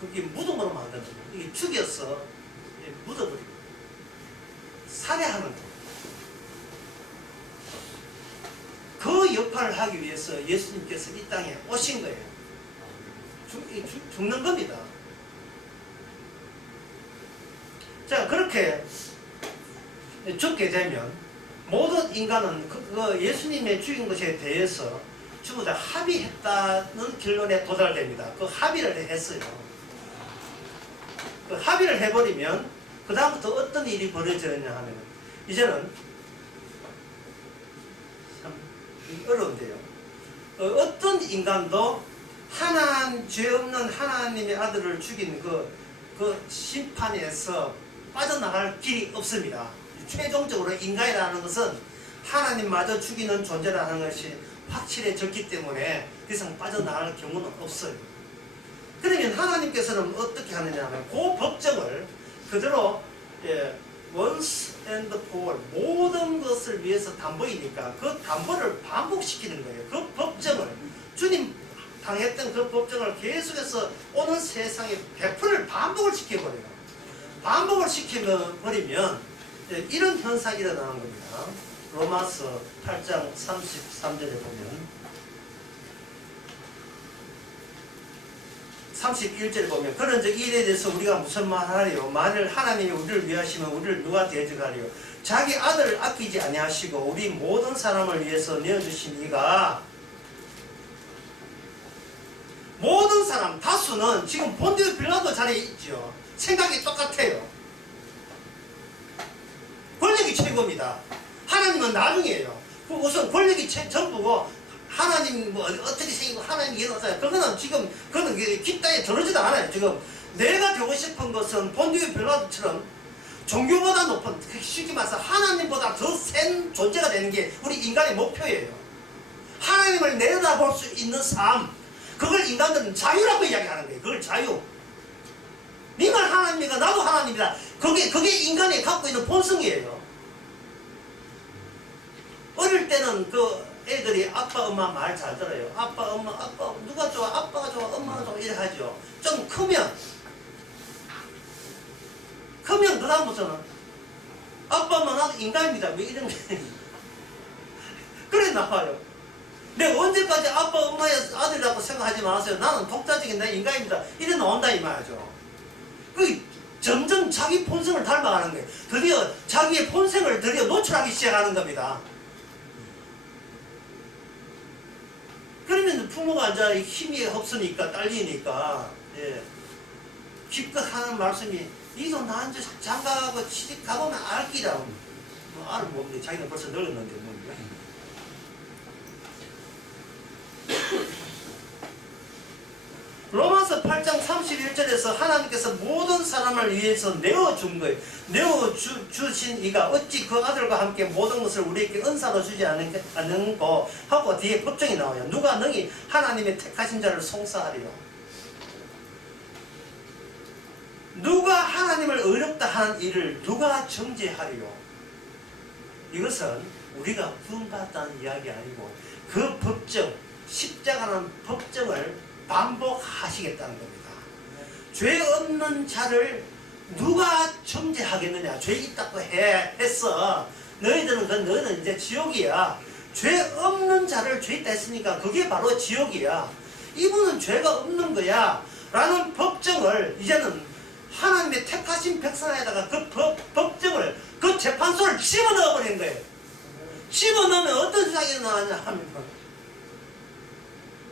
그게 무덤으로 만드는 거예요. 이게 죽여서 묻어버리고 살해하는 거예요. 그 역할을 하기 위해서 예수님께서 이 땅에 오신 거예요. 죽는 겁니다. 자, 그렇게 죽게 되면 모든 인간은 그 예수님의 죽인 것에 대해서 전부 다 합의했다는 결론에 도달됩니다. 그 합의를 했어요. 그 합의를 해버리면 그 다음부터 어떤 일이 벌어지느냐 하면 이제는 참 어려운데요. 어떤 인간도 죄 없는 하나님의 아들을 죽인 그 심판에서 빠져나갈 길이 없습니다. 최종적으로 인간이라는 것은 하나님마저 죽이는 존재라는 것이 확실해졌기 때문에 그 이상 빠져나갈 경우는 없어요. 그러면 하나님께서는 어떻게 하느냐 하면 그 법정을 그대로 once and for 모든 것을 위해서 담보이니까 그 담보를 반복시키는 거예요. 그 법정을 주님 당했던 그 법정을 계속해서 오는 세상에 100%를 반복을 시켜버려요. 반복을 시켜버리면 이런 현상이 일어나는 겁니다. 로마서 8장 33절에 보면 31절에 보면 그런즉 이 일에 대해서 우리가 무슨 말하리요? 만일 하나님이 우리를 위하시면 우리를 누가 대적하리요? 자기 아들을 아끼지 아니하시고 우리 모든 사람을 위해서 내어주신 이가 모든 사람 다수는 지금 본디오 빌라도 자리에 있죠. 생각이 똑같아요. 권력이 최고입니다. 하나님은 나중이에요. 우선 권력이 전부고 하나님 뭐 어떻게 생기고 하나님 일어나요. 그거는 지금 그거는 귓가에 들어지도 않아요. 지금 내가 되고 싶은 것은 본디오 빌라도처럼 종교보다 높은 쉽게 말해서 하나님보다 더 센 존재가 되는 게 우리 인간의 목표예요. 하나님을 내려다볼 수 있는 삶, 그걸 인간들은 자유라고 이야기하는 거예요. 그걸 자유. 니만 하나님이니까 나도 하나님이다. 그게 인간이 갖고 있는 본성이에요. 어릴 때는 그 애들이 아빠 엄마 말 잘 들어요. 아빠 엄마 아빠 누가 좋아? 아빠가 좋아? 엄마가 좋아? 이렇게 하죠. 좀 크면 그 다음부터는 아빠 엄마 나도 인간입니다. 왜 이런 게 그래 나와요. 내가 언제까지 아빠 엄마의 아들이라고 생각하지 마세요. 나는 독자적인 내 인간입니다. 이래 나온다 이 말이죠. 그 점점 자기 본성을 닮아가는 거예요. 드디어 자기의 본성을 드디어 노출하기 시작하는 겁니다. 그러면 부모가 이제 힘이 없으니까 딸리니까 기껏 하는 말씀이 니도 나 이제 장가가고 시집 가보면 알기라. 뭐 알을 모르는데 자기는 벌써 늙었는데 뭐. 로마서 8장 31절에서 하나님께서 모든 사람을 위해서 내어준 거예요. 내어주신 이가 어찌 그 아들과 함께 모든 것을 우리에게 은사로 주지 않는고 하고 뒤에 법정이 나와요. 누가 능히 하나님의 택하신 자를 송사하리요? 누가 하나님을 어렵다 하는 일을 누가 정죄하리요? 이것은 우리가 구원받았다는 이야기 아니고 그 법정, 십자가라는 법정을 반복하시겠다는 겁니다. 죄 없는 자를 누가 정죄하겠느냐? 죄 있다고 했어. 너희들은 이제 지옥이야. 죄 없는 자를 죄 있다 했으니까 그게 바로 지옥이야. 이분은 죄가 없는 거야. 라는 법정을 이제는 하나님의 택하신 백성에다가 그 법정을 그 재판소를 집어넣어 버린 거예요. 집어넣으면 어떤 세상이 일어나냐 하면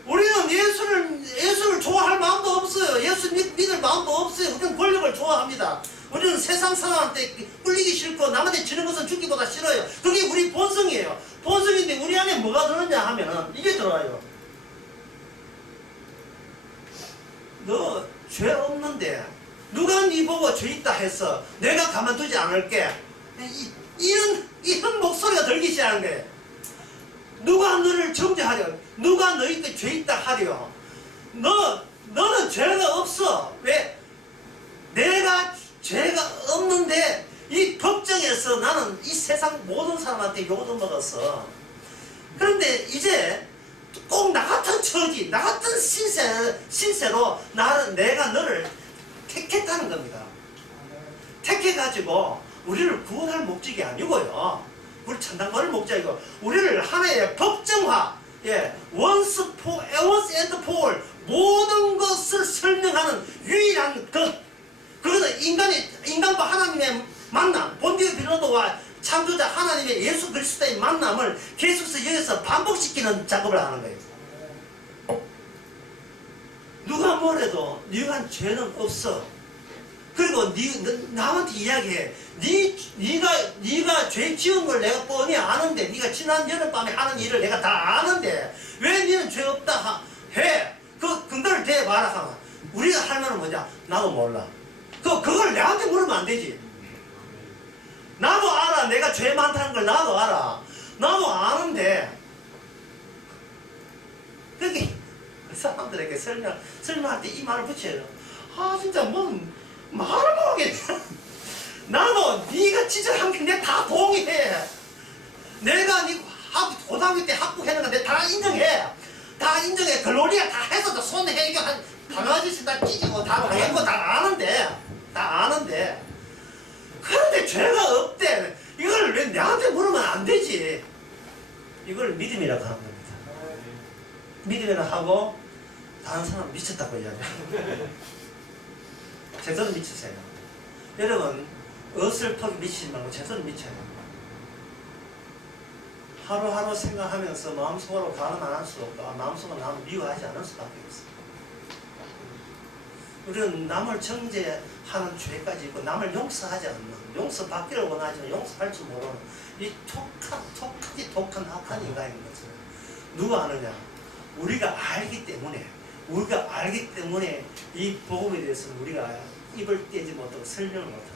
우리는 예수를 좋아할 마음도 없어요. 예수 믿을 마음도 없어요. 우리는 권력을 좋아합니다. 우리는 세상 사람한테 꿀리기 싫고 남한테 지는 것은 죽기보다 싫어요. 그게 우리 본성이에요. 본성인데 우리 안에 뭐가 들었냐 하면은 이게 들어와요. 너 죄 없는데 누가 네 보고 죄 있다 했어. 내가 가만두지 않을게. 이런 목소리가 들기 시작한 거예요. 누가 너를 정죄하려? 누가 너희들 죄 있다 하려? 너는 죄가 없어. 왜? 내가 죄가 없는데 이 법정에서 나는 이 세상 모든 사람한테 욕을 먹었어. 그런데 이제 꼭 나 같은 처지, 나 같은 신세로 내가 너를 택했다는 겁니다. 택해가지고 우리를 구원할 목적이 아니고요. 우리 천당받을 목적이고 우리를 하나의 법정화, once and for 모든 것을 설명하는 유일한 것, 그거는 인간과 하나님의 만남, 본디오 빌라도와 창조자 하나님의 예수 그리스도의 만남을 계속해서 여기서 반복시키는 작업을 하는 거예요. 누가 뭐래도 네가 죄는 없어. 그리고 남한테 이야기해. 네가 죄 지은 걸 내가 뻔히 아는데, 네가 지난 여름밤에 하는 일을 내가 다 아는데 왜 네는 죄 없다 해? 그 근거를 대봐라 하면 우리가 할 말은 뭐냐? 나도 몰라. 그걸 내한테 물으면 안 되지. 나도 알아. 내가 죄 많다는 걸 나도 알아. 나도 아는데. 그렇게 사람들에게 설명할 때 이 말을 붙여요. 아 진짜 말을 모르겠네. 나도 네가 지적한 게 내가 다 동의해. 내가 네 고등학교 때 합격하는 거 내가 다 인정해. 다 인정해. 글로리아 다 해서 손해결 한 강아지 다 찢고 다 당한 거 다 아는데 그런데 죄가 없대. 이걸 왜 나한테 물으면 안 되지. 이걸 믿음이라고 하는 겁니다. 믿음이라고 하고 다른 사람 미쳤다고 이야기해요. 제대로 미치세요. 여러분 어설프게 미치지 말고 제대로 미쳐요. 하루하루 생각하면서 마음속으로 가늠 안 할 수 없고 마음속으로 남을 미워하지 않을 수밖에 없어요. 우리는 남을 정죄하는 죄까지 있고 남을 용서하지 않는, 용서받기를 원하지만 용서할 줄 모르는 이 독한 악한 인간인 거죠. 누가 아느냐? 우리가 알기 때문에 이 복음에 대해서는 우리가 입을 떼지 못하고 설명을 못합니다.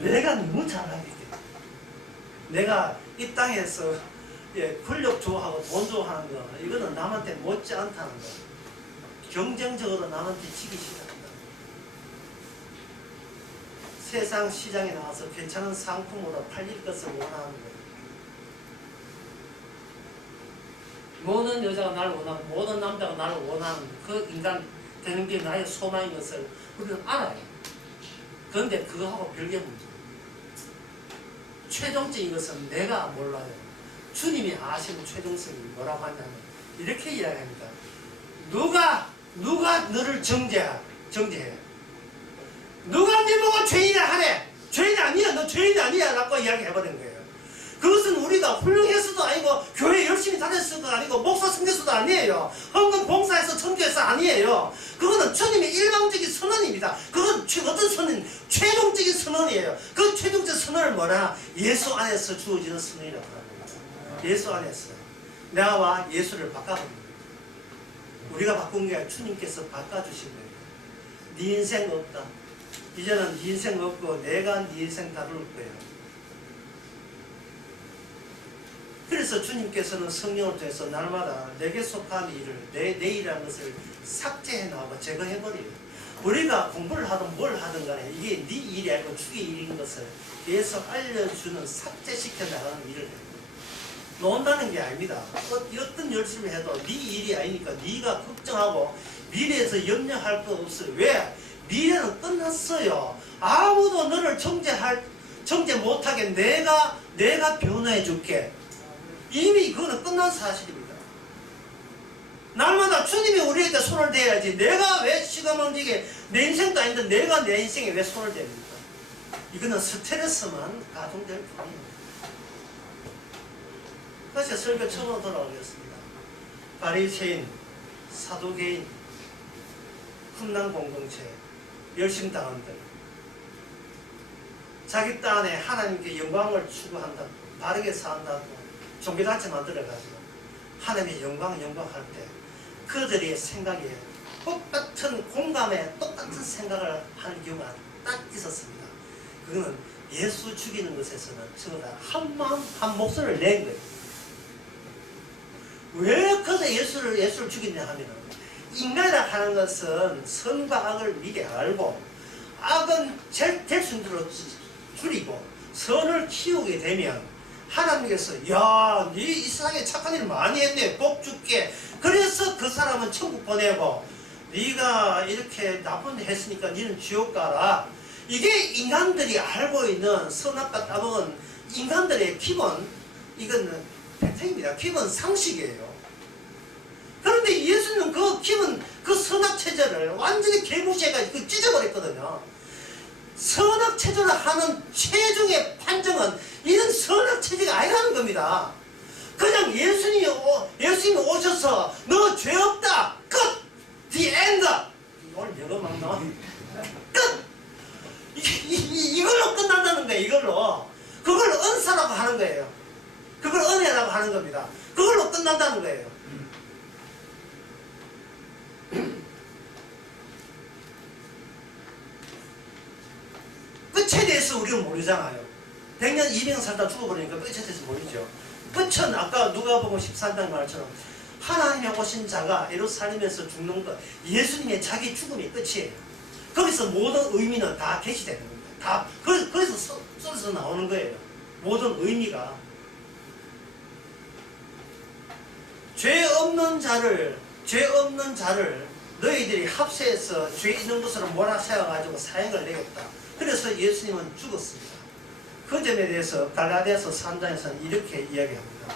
내가 너무 잘 알기 때문에. 내가 이 땅에서 권력 좋아하고 돈 좋아하는 거 이거는 남한테 못지 않다는 거. 경쟁적으로 남한테 지기 시작한다. 세상 시장에 나와서 괜찮은 상품으로 팔릴 것을 원하는 거. 모든 여자가 나를 원하고 모든 남자가 나를 원하는 그 인간 되는 게 나의 소망인 것을 우리는 알아요. 그런데 그거하고 별개 문제. 최종적인 것은 내가 몰라요. 주님이 아시는 최종성이 뭐라고 하냐면 이렇게 이야기합니다. 누가 너를 정죄해? 누가 네 보고 죄인이라 하래? 죄인 아니야. 너 죄인 아니야. 라고 이야기해버린 거예요. 그것은 우리가 훌륭해서도 아니고 교회 열심히 다녔어도 아니고 목사 선교사도 아니에요. 헌금 봉사해서 선교해서 아니에요. 그거는 주님의 일방적인 선언입니다. 그건 어떤 선언? 최종적인 선언이에요. 그 최종적 선언을 뭐라? 예수 안에서 주어지는 선언이라고 합니다. 예수 안에서 나와 예수를 바꿔버립니다. 우리가 바꾼 게 아니라 주님께서 바꿔주신 거예요. 네 인생 없다. 이제는 네 인생 없고 내가 네 인생 다룰 거예요. 그래서 주님께서는 성령을 통해서 날마다 내게 속한 일을 내 일이라는 것을 삭제해 나오고 제거해버려요. 우리가 공부를 하든 뭘 하든 간에 이게 네 일이 아니고 주의 일인 것을 계속 알려주는 삭제시켜 나가는 일을 해요. 논다는 게 아닙니다. 어떤 열심히 해도 네 일이 아니니까 네가 걱정하고 미래에서 염려할 거 없어요. 왜? 미래는 끝났어요. 아무도 너를 정죄 못하게 내가 변호해 줄게. 이미 그거는 끝난 사실입니다. 날마다 주님이 우리에게 손을 대야지. 내가 왜 시간 움직이게 내 인생도 아닌데 내가 내 인생에 왜 손을 댑니까? 이거는 스트레스만 가중될 뿐입니다. 그래서 설교 처음으로 돌아오겠습니다. 바리새인, 사두개인, 흠난 공동체, 열심당원들, 자기 딴에 하나님께 영광을 추구한다고, 바르게 산다고 종교단체 만들어가지고 하나님의 영광 할 때 그들의 생각에 똑같은 공감에 똑같은 생각을 하는 경우가 딱 있었습니다. 그거는 예수 죽이는 것에서는 전부 다 한 마음 한 목소리를 낸 거예요. 왜 그래서 예수를 죽이냐 하면 인간이라 하는 것은 선과 악을 미리 알고 악은 될 수 있도록 줄이고 선을 키우게 되면 하나님께서 야, 네 이 세상에 착한 일 많이 했네. 복 줄게. 그래서 그 사람은 천국 보내고 네가 이렇게 나쁜 일 했으니까 너는 지옥 가라. 이게 인간들이 알고 있는 선악과 따먹은 인간들의 기본, 이건 패턴입니다. 기본 상식이에요. 그런데 예수는 그 기본 그 선악 체제를 완전히 개무시해가지고 찢어버렸거든요. 선악체조를 하는 최종의 판정은 이런 선악체제가 아니라는 겁니다. 그냥 예수님이 오셔서 너 죄 없다 끝! The end! 오늘 영어 막 나와. 끝! 이걸로 끝난다는 거예요. 이걸로. 그걸 은사라고 하는 거예요. 그걸 은혜라고 하는 겁니다. 그걸로 끝난다는 거예요. 끝에 대해서 우리는 모르잖아요. 100년, 200년 살다 죽어버리니까 끝에 대해서 모르죠. 끝은 아까 누가복음 13장 말처럼 하나님의 오신 자가 예루살렘에서 죽는 것, 예수님의 자기 죽음이 끝이에요. 거기서 모든 의미는 다 계시되는 겁니다. 다 거기서 쏟아져 나오는 거예요. 모든 의미가. 죄 없는 자를 너희들이 합세해서 죄 있는 것으로 몰아세워가지고 사형을 내렸다. 그래서 예수님은 죽었습니다. 그 점에 대해서 갈라디아서 3장에서는 이렇게 이야기합니다.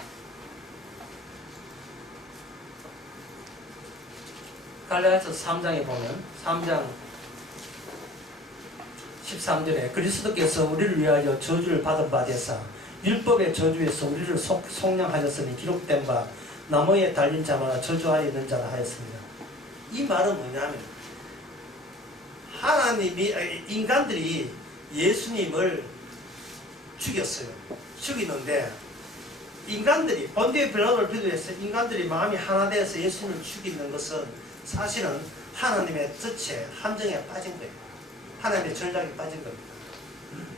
갈라디아서 3장에 보면 3장 13절에 그리스도께서 우리를 위하여 저주를 받은 바 되사 율법의 저주에서 우리를 속량하셨으니 기록된 바 나무에 달린 자마다 저주하여 있는 자라 하였습니다. 이 말은 뭐냐면 인간들이 예수님을 죽였어요. 죽이는데 인간들이 본디오 빌라도를 비교해서 인간들이 마음이 하나 되어서 예수님을 죽이는 것은 사실은 하나님의 뜻의 함정에 빠진 거예요. 하나님의 전략에 빠진 겁니다.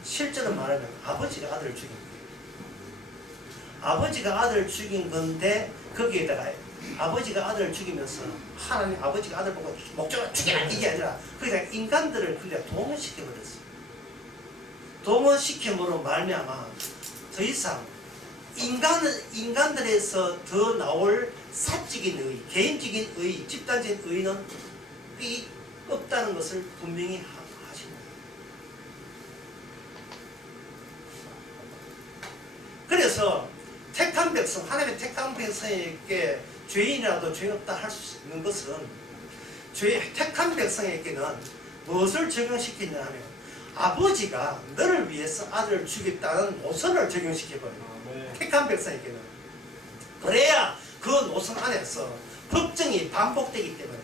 실제로 말하면 아버지가 아들을 죽인 거예요. 아버지가 아들을 죽인 건데 거기에다가 아버지가 아들을 죽이면서 하나님 아버지가 아들 보고 목적을 죽여라 이게 아니라 그러니까 인간들을 그냥 동원시켜버렸어요. 동원시킴으로 말미암아 더 이상 인간들에서 더 나올 사적인 의, 개인적인 의, 집단적인 의는 없다는 것을 분명히 하십니다. 그래서 택한 백성, 하나님의 택한 백성에게 죄인이라도 죄 없다 할 수 있는 것은 택한 백성에게는 무엇을 적용시키냐 하면 아버지가 너를 위해서 아들을 죽였다는 노선을 적용시켜버려요. 택한 백성에게는. 그래야 그 노선 안에서 법정이 반복되기 때문에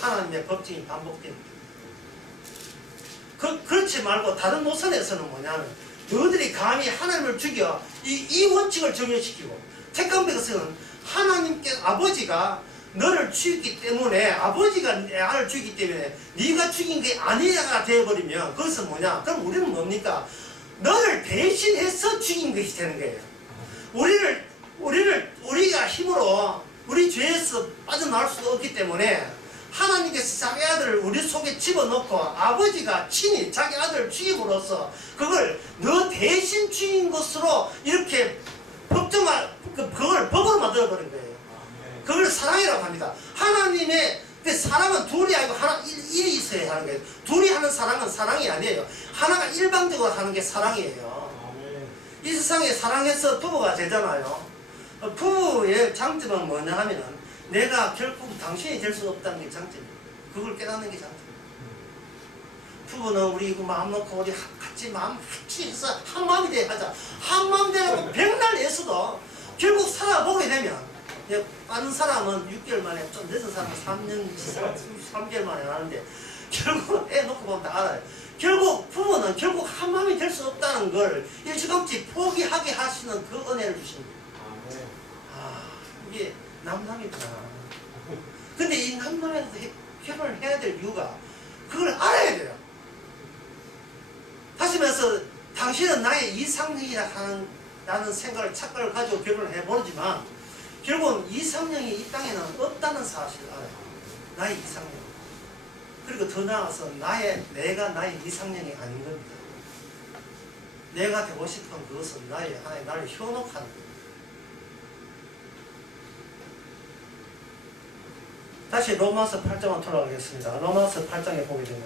하나님의 법정이 반복됩니다. 그렇지 말고 다른 노선에서는 뭐냐면 너희들이 감히 하나님을 죽여 이 원칙을 적용시키고 택한 백성은 하나님께 아버지가 너를 죽였기 때문에 아버지가 내 아를 죽이기 때문에 네가 죽인 게 아니라가 되어버리면 그것은 뭐냐? 그럼 우리는 뭡니까? 너를 대신해서 죽인 것이 되는 거예요. 우리가 힘으로 우리 죄에서 빠져나올 수가 없기 때문에 하나님께서 자기 아들을 우리 속에 집어넣고 아버지가 친히 자기 아들을 죽임으로써 그걸 너 대신 죽인 것으로 이렇게 그걸 법으로 만들어버린 거예요. 그걸 사랑이라고 합니다. 하나님의 사랑은 둘이 아니고 일이 있어야 하는 거예요. 둘이 하는 사랑은 사랑이 아니에요. 하나가 일방적으로 하는 게 사랑이에요. 이 세상에 사랑해서 부부가 되잖아요. 부부의 장점은 뭐냐 하면은 내가 결국 당신이 될 수 없다는 게 장점이에요. 그걸 깨닫는 게 장점이에요. 부부는 우리 마음 놓고 우리 같이 마음 같이 해서 한 마음이 돼야 하자. 한 마음 되라고 백날 애써도 결국 살아보게 되면 빠른 사람은 6개월 만에 좀 늦은 사람은 3개월 만에 하는데 결국 애 놓고 보면 다 알아요. 결국 부모는 결국 한 마음이 될 수 없다는 걸 일찌감치 포기하게 하시는 그 은혜를 주십니다. 이게 남남이구나. 근데 이 남남에서 결혼을 해야 될 이유가 그걸 알아야 돼요. 다시 말해서 당신은 나의 이상형이라 라는 착각을 가지고 결혼을 해보지만 결국은 이상형이 이 땅에는 없다는 사실을 알아요. 나의 이상형. 그리고 더 나아가서 내가 나의 이상형이 아닌 겁니다. 내가 되고 싶은 그것은 하나의 나를 현혹하는 겁니다. 다시 로마서 8장으로 돌아가겠습니다. 로마서 8장에 보게 되면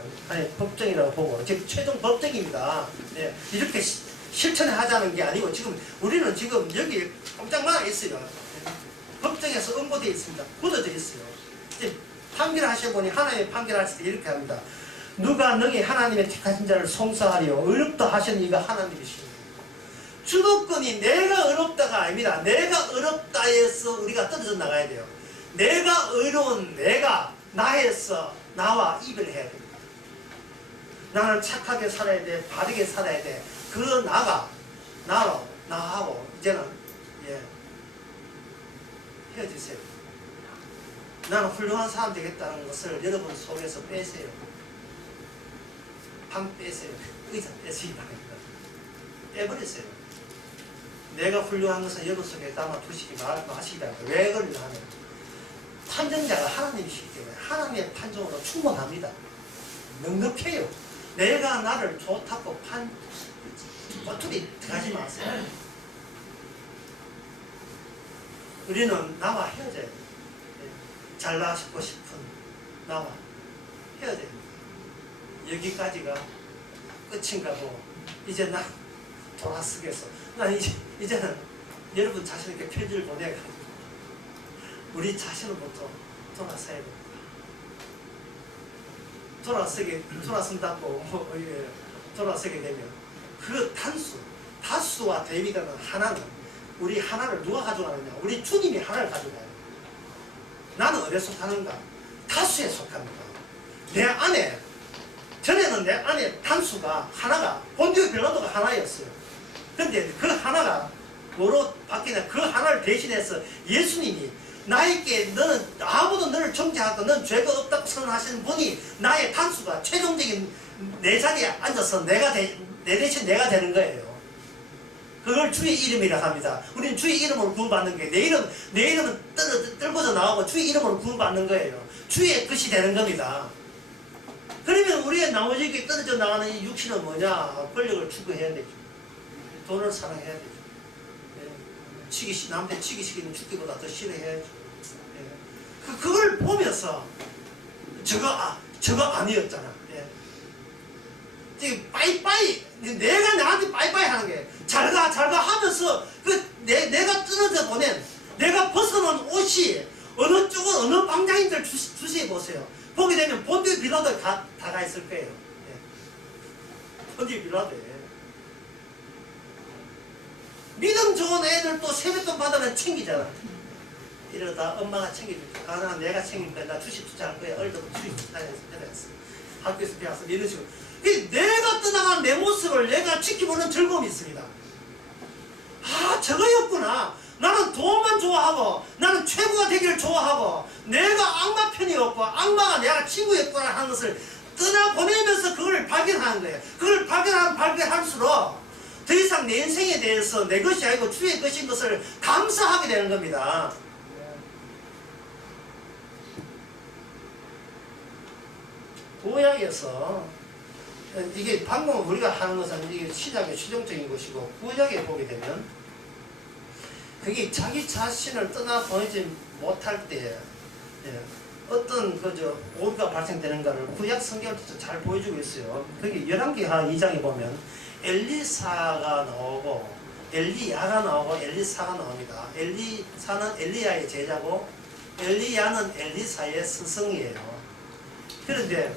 법정이라고 보고 지금 최종 법정입니다. 네, 이렇게 실천을 하자는 게 아니고 우리는 지금 여기 꼼짝 말아 있어요. 법정에서 응고되어 있습니다. 굳어져 있어요. 이제 판결하셔 보니 하나님의 판결하실 때 이렇게 합니다. 누가 능히 하나님의 택하신 자를 송사하리요 의롭다 하시는 이가 하나님이시니 주도권이 내가 의롭다가 아닙니다. 내가 의롭다 해서 우리가 떨어져 나가야 돼요. 내가 의로운 내가 나에서 나와 이별해야 됩니다. 나는 착하게 살아야 돼. 바르게 살아야 돼. 그 나가 나하고 이제는 헤어지세요. 나는 훌륭한 사람 되겠다는 것을 여러분 속에서 빼세요. 방 빼세요. 의자 빼시기 바랍니다. 빼버리세요. 내가 훌륭한 것은 여러분 속에 담아 두시기 마시기 바랍니다. 왜 그러냐 하면 판정자가 하나님이시기 때문에 하나님의 판정으로 충분합니다. 넉넉해요. 내가 나를 좋다고 꼬투리 들어가지 마세요. 우리는 나와 헤어져야 돼요. 잘나시고 싶은 나와 헤어져야 됩니다. 여기까지가 끝인가 보. 이제 나 돌아서겠어. 나 이제는 여러분 자신에게 편지를 보내가지고 우리 자신으로부터 돌아서야 됩니다. 돌아선다고 돌아서게 되면 그 다수와 대비되는 하나는 우리 하나를 누가 가져가느냐? 우리 주님이 하나를 가져가요. 나는 어디에 속하는가? 다수에 속합니다. 내 안에 전에는 내 안에 단수가 하나가 본디오 빌라도가 하나였어요. 그런데 그 하나가 뭐로 바뀌냐? 그 하나를 대신해서 예수님이 나에게 너는 아무도 너를 정죄하고 넌 죄가 없다고 선언하시는 분이 나의 단수가 최종적인 내 자리에 앉아서 내 대신 내가 되는 거예요. 그걸 주의 이름이라 합니다. 우리는 주의 이름으로 구원받는 게 내 이름은 떨궈져 나오고 주의 이름으로 구원받는 거예요. 주의 뜻이 되는 겁니다. 그러면 우리의 나머지 떨어져 나가는 이 육신은 뭐냐? 권력을 추구해야 되죠. 돈을 사랑해야 되죠. 남한테 치기시키는 죽기보다 더 싫어해야죠. 그걸 보면서 저거 아니었잖아. 지금 빠이빠이 내가 나한테 빠이빠이 하는 게 잘가 하면서 내가 떨어져 보낸 내가 벗어놓은 옷이 어느 쪽은 어느 방향인지를 주시해 보세요. 보게 되면 본디오 빌라도에 다가 있을 거예요. 본디오 빌라도에 믿음 좋은 애들 또 세뱃돈 받으면 챙기잖아. 이러다 엄마가 챙겨줄게. 가능한 내가 챙길 거야. 나 주식 투자할 거야. 얼더부터 주식 투자해서 학교에서 배웠어. 이런 식으로. 내가 떠나간 내 모습을 내가 지켜보는 즐거움이 있습니다. 아, 저거였구나. 나는 돈만 좋아하고 나는 최고가 되기를 좋아하고 내가 악마 편이 없고 악마가 내가 친구였구나 하는 것을 떠나보내면서 그걸 발견하는 거예요. 그걸 발견할수록 더 이상 내 인생에 대해서 내 것이 아니고 주의 것인 것을 감사하게 되는 겁니다. 구약에서 이게 방금 우리가 하는 것은 이게 신약의 실용적인 것이고 구약에 보게 되면 그게 자기 자신을 떠나보내지 못할 때 어떤 오류가 발생되는가를 구약 성경을 잘 보여주고 있어요. 거기 열왕기하 2장에 보면 엘리사가 나오고 엘리야가 나오고 엘리사가 나옵니다. 엘리사는 엘리야의 제자고 엘리야는 엘리사의 스승이에요. 그런데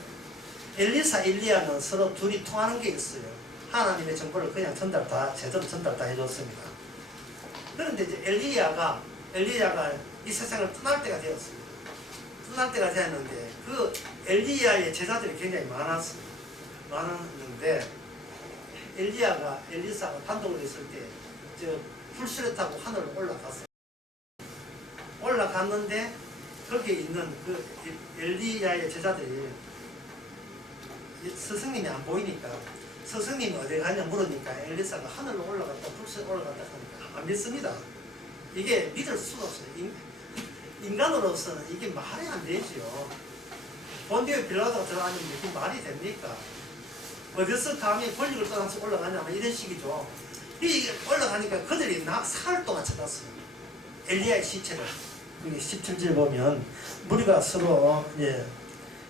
엘리사, 엘리야는 서로 둘이 통하는 게 있어요. 하나님의 정보를 그냥 제대로 전달 다 해줬습니다. 그런데 이제 엘리야가 이 세상을 떠날 때가 되었습니다. 떠날 때가 되었는데 그 엘리야의 제자들이 굉장히 많았는데 엘리사가 단독으로 있을 때 풀수레 타고 하늘로 올라갔어요. 올라갔는데 거기에 있는 그 엘리야의 제자들이 스승님이 안 보이니까 스승님이 어디 가냐 물으니까 엘리사가 하늘로 올라갔다 풀수레 올라갔다 하니까 안 믿습니다. 이게 믿을 수가 없어요. 인간으로서는 이게 말이 안 되죠. 본디오 빌라도가 들어가면 이게 말이 됩니까? 어디서 감히 권력을 떠나서 올라가냐면 이런 식이죠. 이게 올라가니까 그들이 사흘 동안 찾았어요. 엘리야의 시체를. 17절 보면 무리가 서로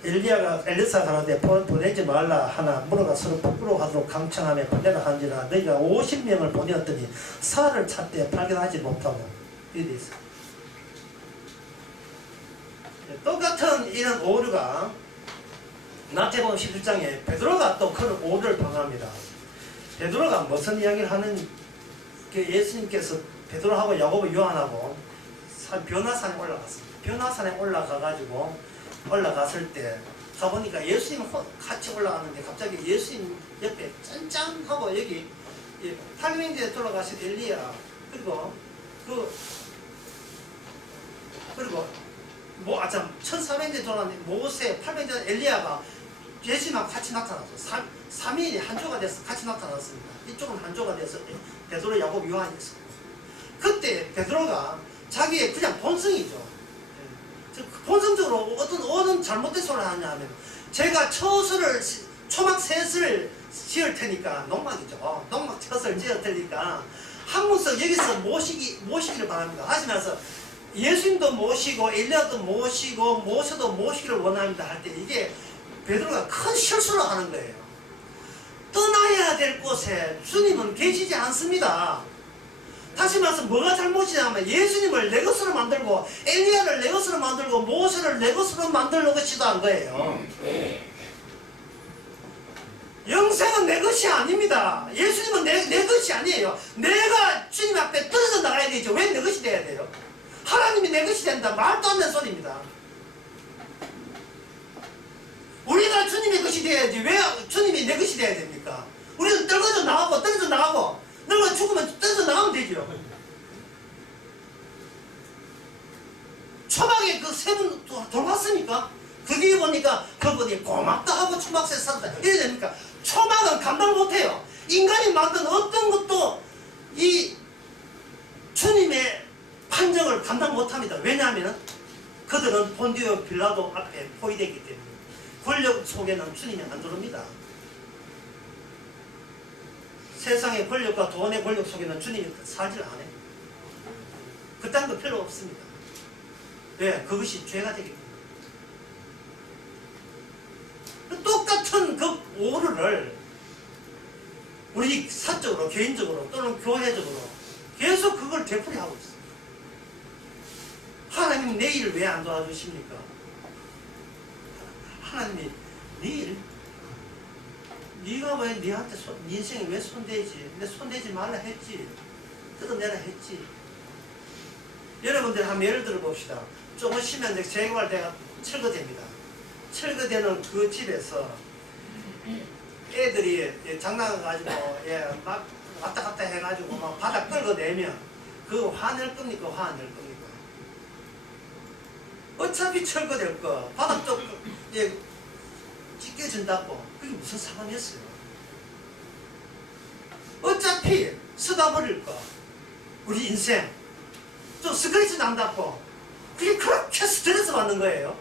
엘리사가 가는데 보내지 말라 하나 무리가 서로 부끄러워하도록 강청하며 보내라 한지라 너희가 50명을 보내었더니 사흘을 찾되 발견하지 못하고 이래 있어요. 똑같은 이런 오류가 마태복음 11장에 베드로가 또 그런 오를 당합니다. 베드로가 무슨 이야기를 하는 게 예수님께서 베드로하고 야고보 요한하고 변화산에 올라갔습니다. 변화산에 올라갔을 때 가보니까 예수님 같이 올라가는데 갑자기 예수님 옆에 짠짠하고 여기 800년에 돌아가신 엘리야 그리고 1400년에 돌아가신 모세 800년 엘리야가 예수님하고 같이 나타났어. 3인이 한조가 돼서 같이 나타났습니다. 이쪽은 한조가 돼서 베드로, 야고보, 요한이 있습니다. 그때 베드로가 자기의 그냥 본성이죠. 본성적으로 어떤 잘못된 소리를 하냐 하면 제가 초막 셋을 지을 테니까 농막이죠. 농막 첫 지을 테니까 한 분씩 여기서 모시기를 바랍니다. 하시면서 예수님도 모시고 엘리야도 모시고 모세도 모시기를 원합니다 할 때 이게 베드로가 큰 실수를 하는 거예요. 떠나야 될 곳에 주님은 계시지 않습니다. 다시 말해서 뭐가 잘못이냐면 예수님을 내 것으로 만들고 엘리야를 내 것으로 만들고 모세를 내 것으로 만들려고 시도한 거예요. 영생은 내 것이 아닙니다. 예수님은 내 것이 아니에요. 내가 주님 앞에 떨어져 나가야 되죠. 왜 내 것이 돼야 돼요? 하나님이 내 것이 된다. 말도 안 되는 소리입니다. 우리가 주님의 것이 돼야지 왜 주님이 내 것이 돼야 됩니까? 우리는 떨어져 나가고 늙어 죽으면 떨어져 나가면 되죠. 초막에 그 세 분 돌아왔으니까 그게 보니까 그분이 고맙다 하고 초막새 산다 이래 됩니까? 초막은 감당 못해요. 인간이 만든 어떤 것도 이 주님의 판정을 감당 못합니다. 왜냐하면 그들은 본디오 빌라도 앞에 포위되기 때문에 권력 속에는 주님이 안 들어옵니다. 세상의 권력과 돈의 권력 속에는 주님이 살지를 않아요. 그딴 거 필요 없습니다. 왜? 그것이 죄가 되기 때문에. 똑같은 그 오류를 우리 사적으로, 개인적으로 또는 교회적으로 계속 그걸 되풀이하고 있어요. 하나님 내 일 왜 안 도와주십니까? 하나님이 네 일? 네가 왜 네한테 네 인생에 왜 손대지? 내 손대지 말라 했지. 뜯어내라 했지. 여러분들 한번 예를 들어 봅시다. 조금 쉬면 이제 재개발대가 철거됩니다. 철거되는 그 집에서 애들이 장난해가지고 막 왔다 갔다 해가지고 막 바닥 끌어내면 그거 화낼 겁니까? 화 안 낼 겁니까? 어차피 철거될 거 바닥 쪽 찢겨진다고 그게 무슨 상관이었어요? 어차피 쓰다버릴 거 우리 인생 좀 스크래치 난다고 그게 그렇게 스트레스 받는 거예요.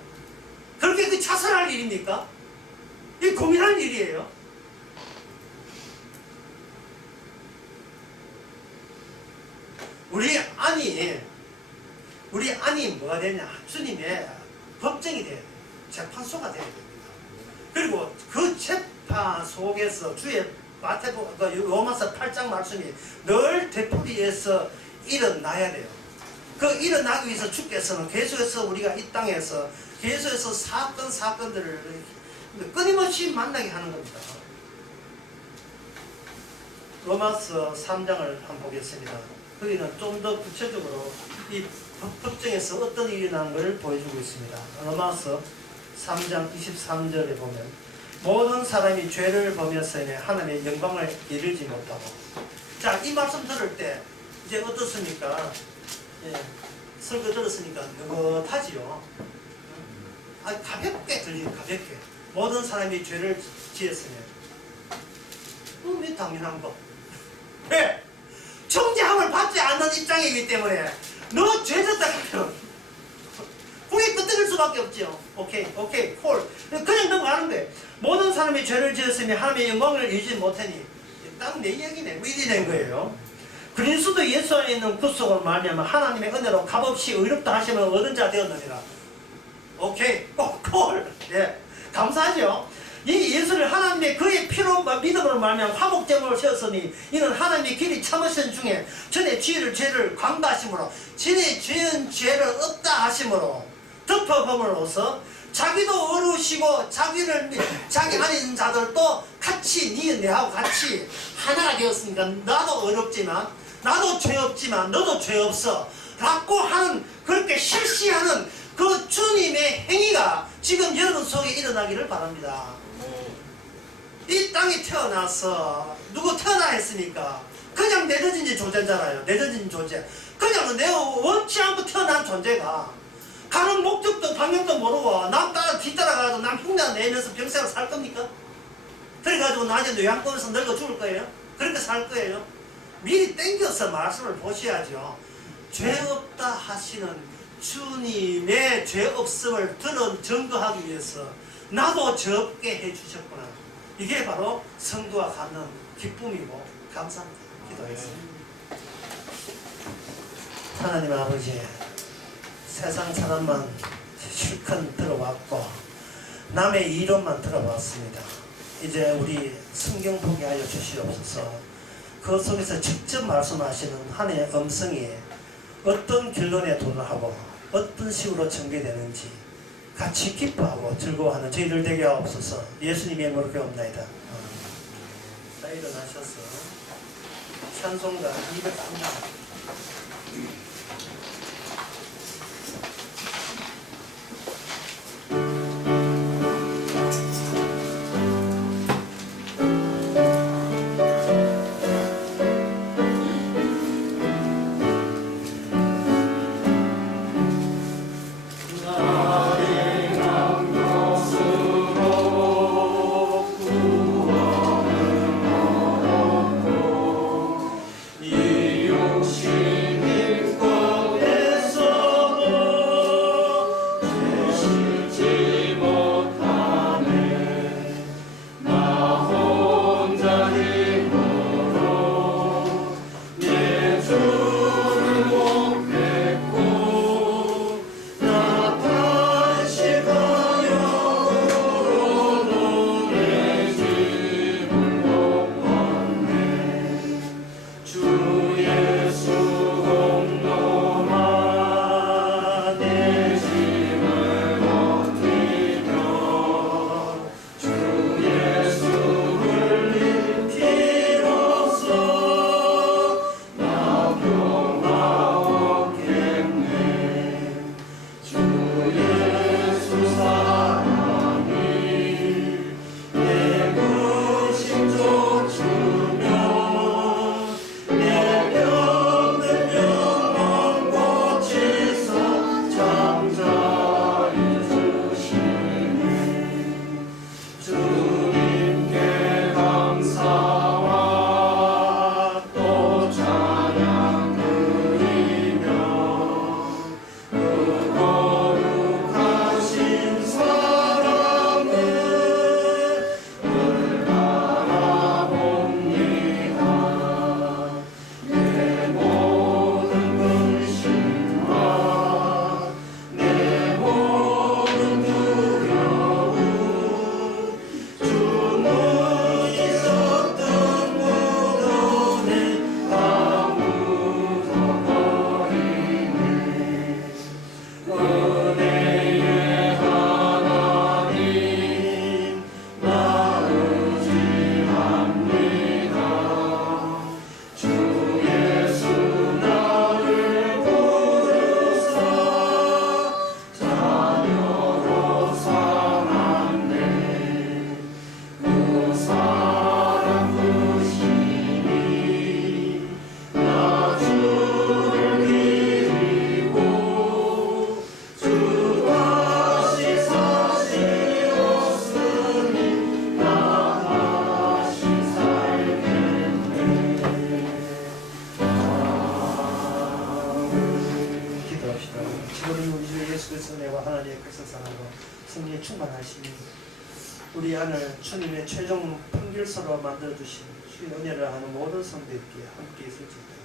그렇게 그 자살할 일입니까? 이게 고민할 일이에요. 우리 안이 뭐가 되냐? 주님의 법정이 돼야 돼요. 재판소가 돼야 됩니다. 그리고 그 재판 속에서 주의 로마서 8장 말씀이 늘 되풀이해서 일어나야 돼요. 그 일어나기 위해서 주께서는 계속해서 우리가 이 땅에서 계속해서 사건들을 끊임없이 만나게 하는 겁니다. 로마서 3장을 한번 보겠습니다. 거기는 좀 더 구체적으로 이 법정에서 어떤 일이 일어나는 것을 보여주고 있습니다. 로마서 3장 23절에 보면 모든 사람이 죄를 범했으니 하나님의 영광을 이루지 못하고. 자, 이 말씀 들을 때 이제 어떻습니까? 설교 들었으니까 느긋하지요. 가볍게 들리는 가볍게. 모든 사람이 죄를 지었으니 왜 당연한 거? 왜? 정죄함을 받지 않는 입장이기 때문에 너 죄졌다 하면 그게 끄떡일 수밖에 없죠. 오케이 콜 그냥 넘어가는 거예요. 모든 사람이 죄를 지었으니 하나님의 영광을 이루지 못하니 딱 내 이야기네. 왜 이리 된 거예요? 그리스도 예수 안에 있는 구속을 말미암아 하나님의 은혜로 값없이 의롭다 하시면 얻은 자 되었느니라. 오케이 콜 감사하죠. 이 예수를 하나님의 그의 피로 믿음으로 말미암아 화목제물을 세웠으니 이는 하나님의 길이 참으신 중에 전에 죄를 광다하심으로 전에 죄는 죄를 없다 하심으로 덮어범으로써 자기도 어루시고 자기 안에 있는 자들도 같이 내하고 같이 하나가 되었으니까 나도 어렵지만 나도 죄 없지만 너도 죄 없어 라고 하는 그렇게 실시하는 그 주님의 행위가 지금 여러분 속에 일어나기를 바랍니다. 이 땅에 태어나서 누구 태어나 했습니까? 그냥 내려진 존재잖아요. 내려진 존재. 그냥 내가 원치 않고 태어난 존재가 가는 목적도 방향도 모르고 남 뒤따라가도 남 흉내 내면서 평생을 살 겁니까? 그래가지고 나중에 요양병에서 늙어 죽을 거예요? 그렇게 살 거예요? 미리 땡겨서 말씀을 보셔야죠. 죄 없다 하시는 주님의 죄 없음을 증거하기 위해서 나도 죄 없게 해주셨구나. 이게 바로 성도가 갖는 기쁨이고 감사합니다. 기도하겠습니다. 하나님 아버지, 세상 사람만 실컷 들어왔고 남의 이론만 들어봤습니다. 이제 우리 성경 보게 하여 주시옵소서. 그 속에서 직접 말씀하시는 하나님의 음성이 어떤 결론에 도달하고 어떤 식으로 전개되는지 같이 기뻐하고 즐거워하는 저희들 되게 하옵소서. 예수님의 이름으로 기도합니다. 자, 일어나셔서 찬송가 203장 성령의 충만하시니 우리 안을 주님의 최종 판결서로 만들어주신 주의 은혜를 하는 모든 성도들께 함께 있을지어다.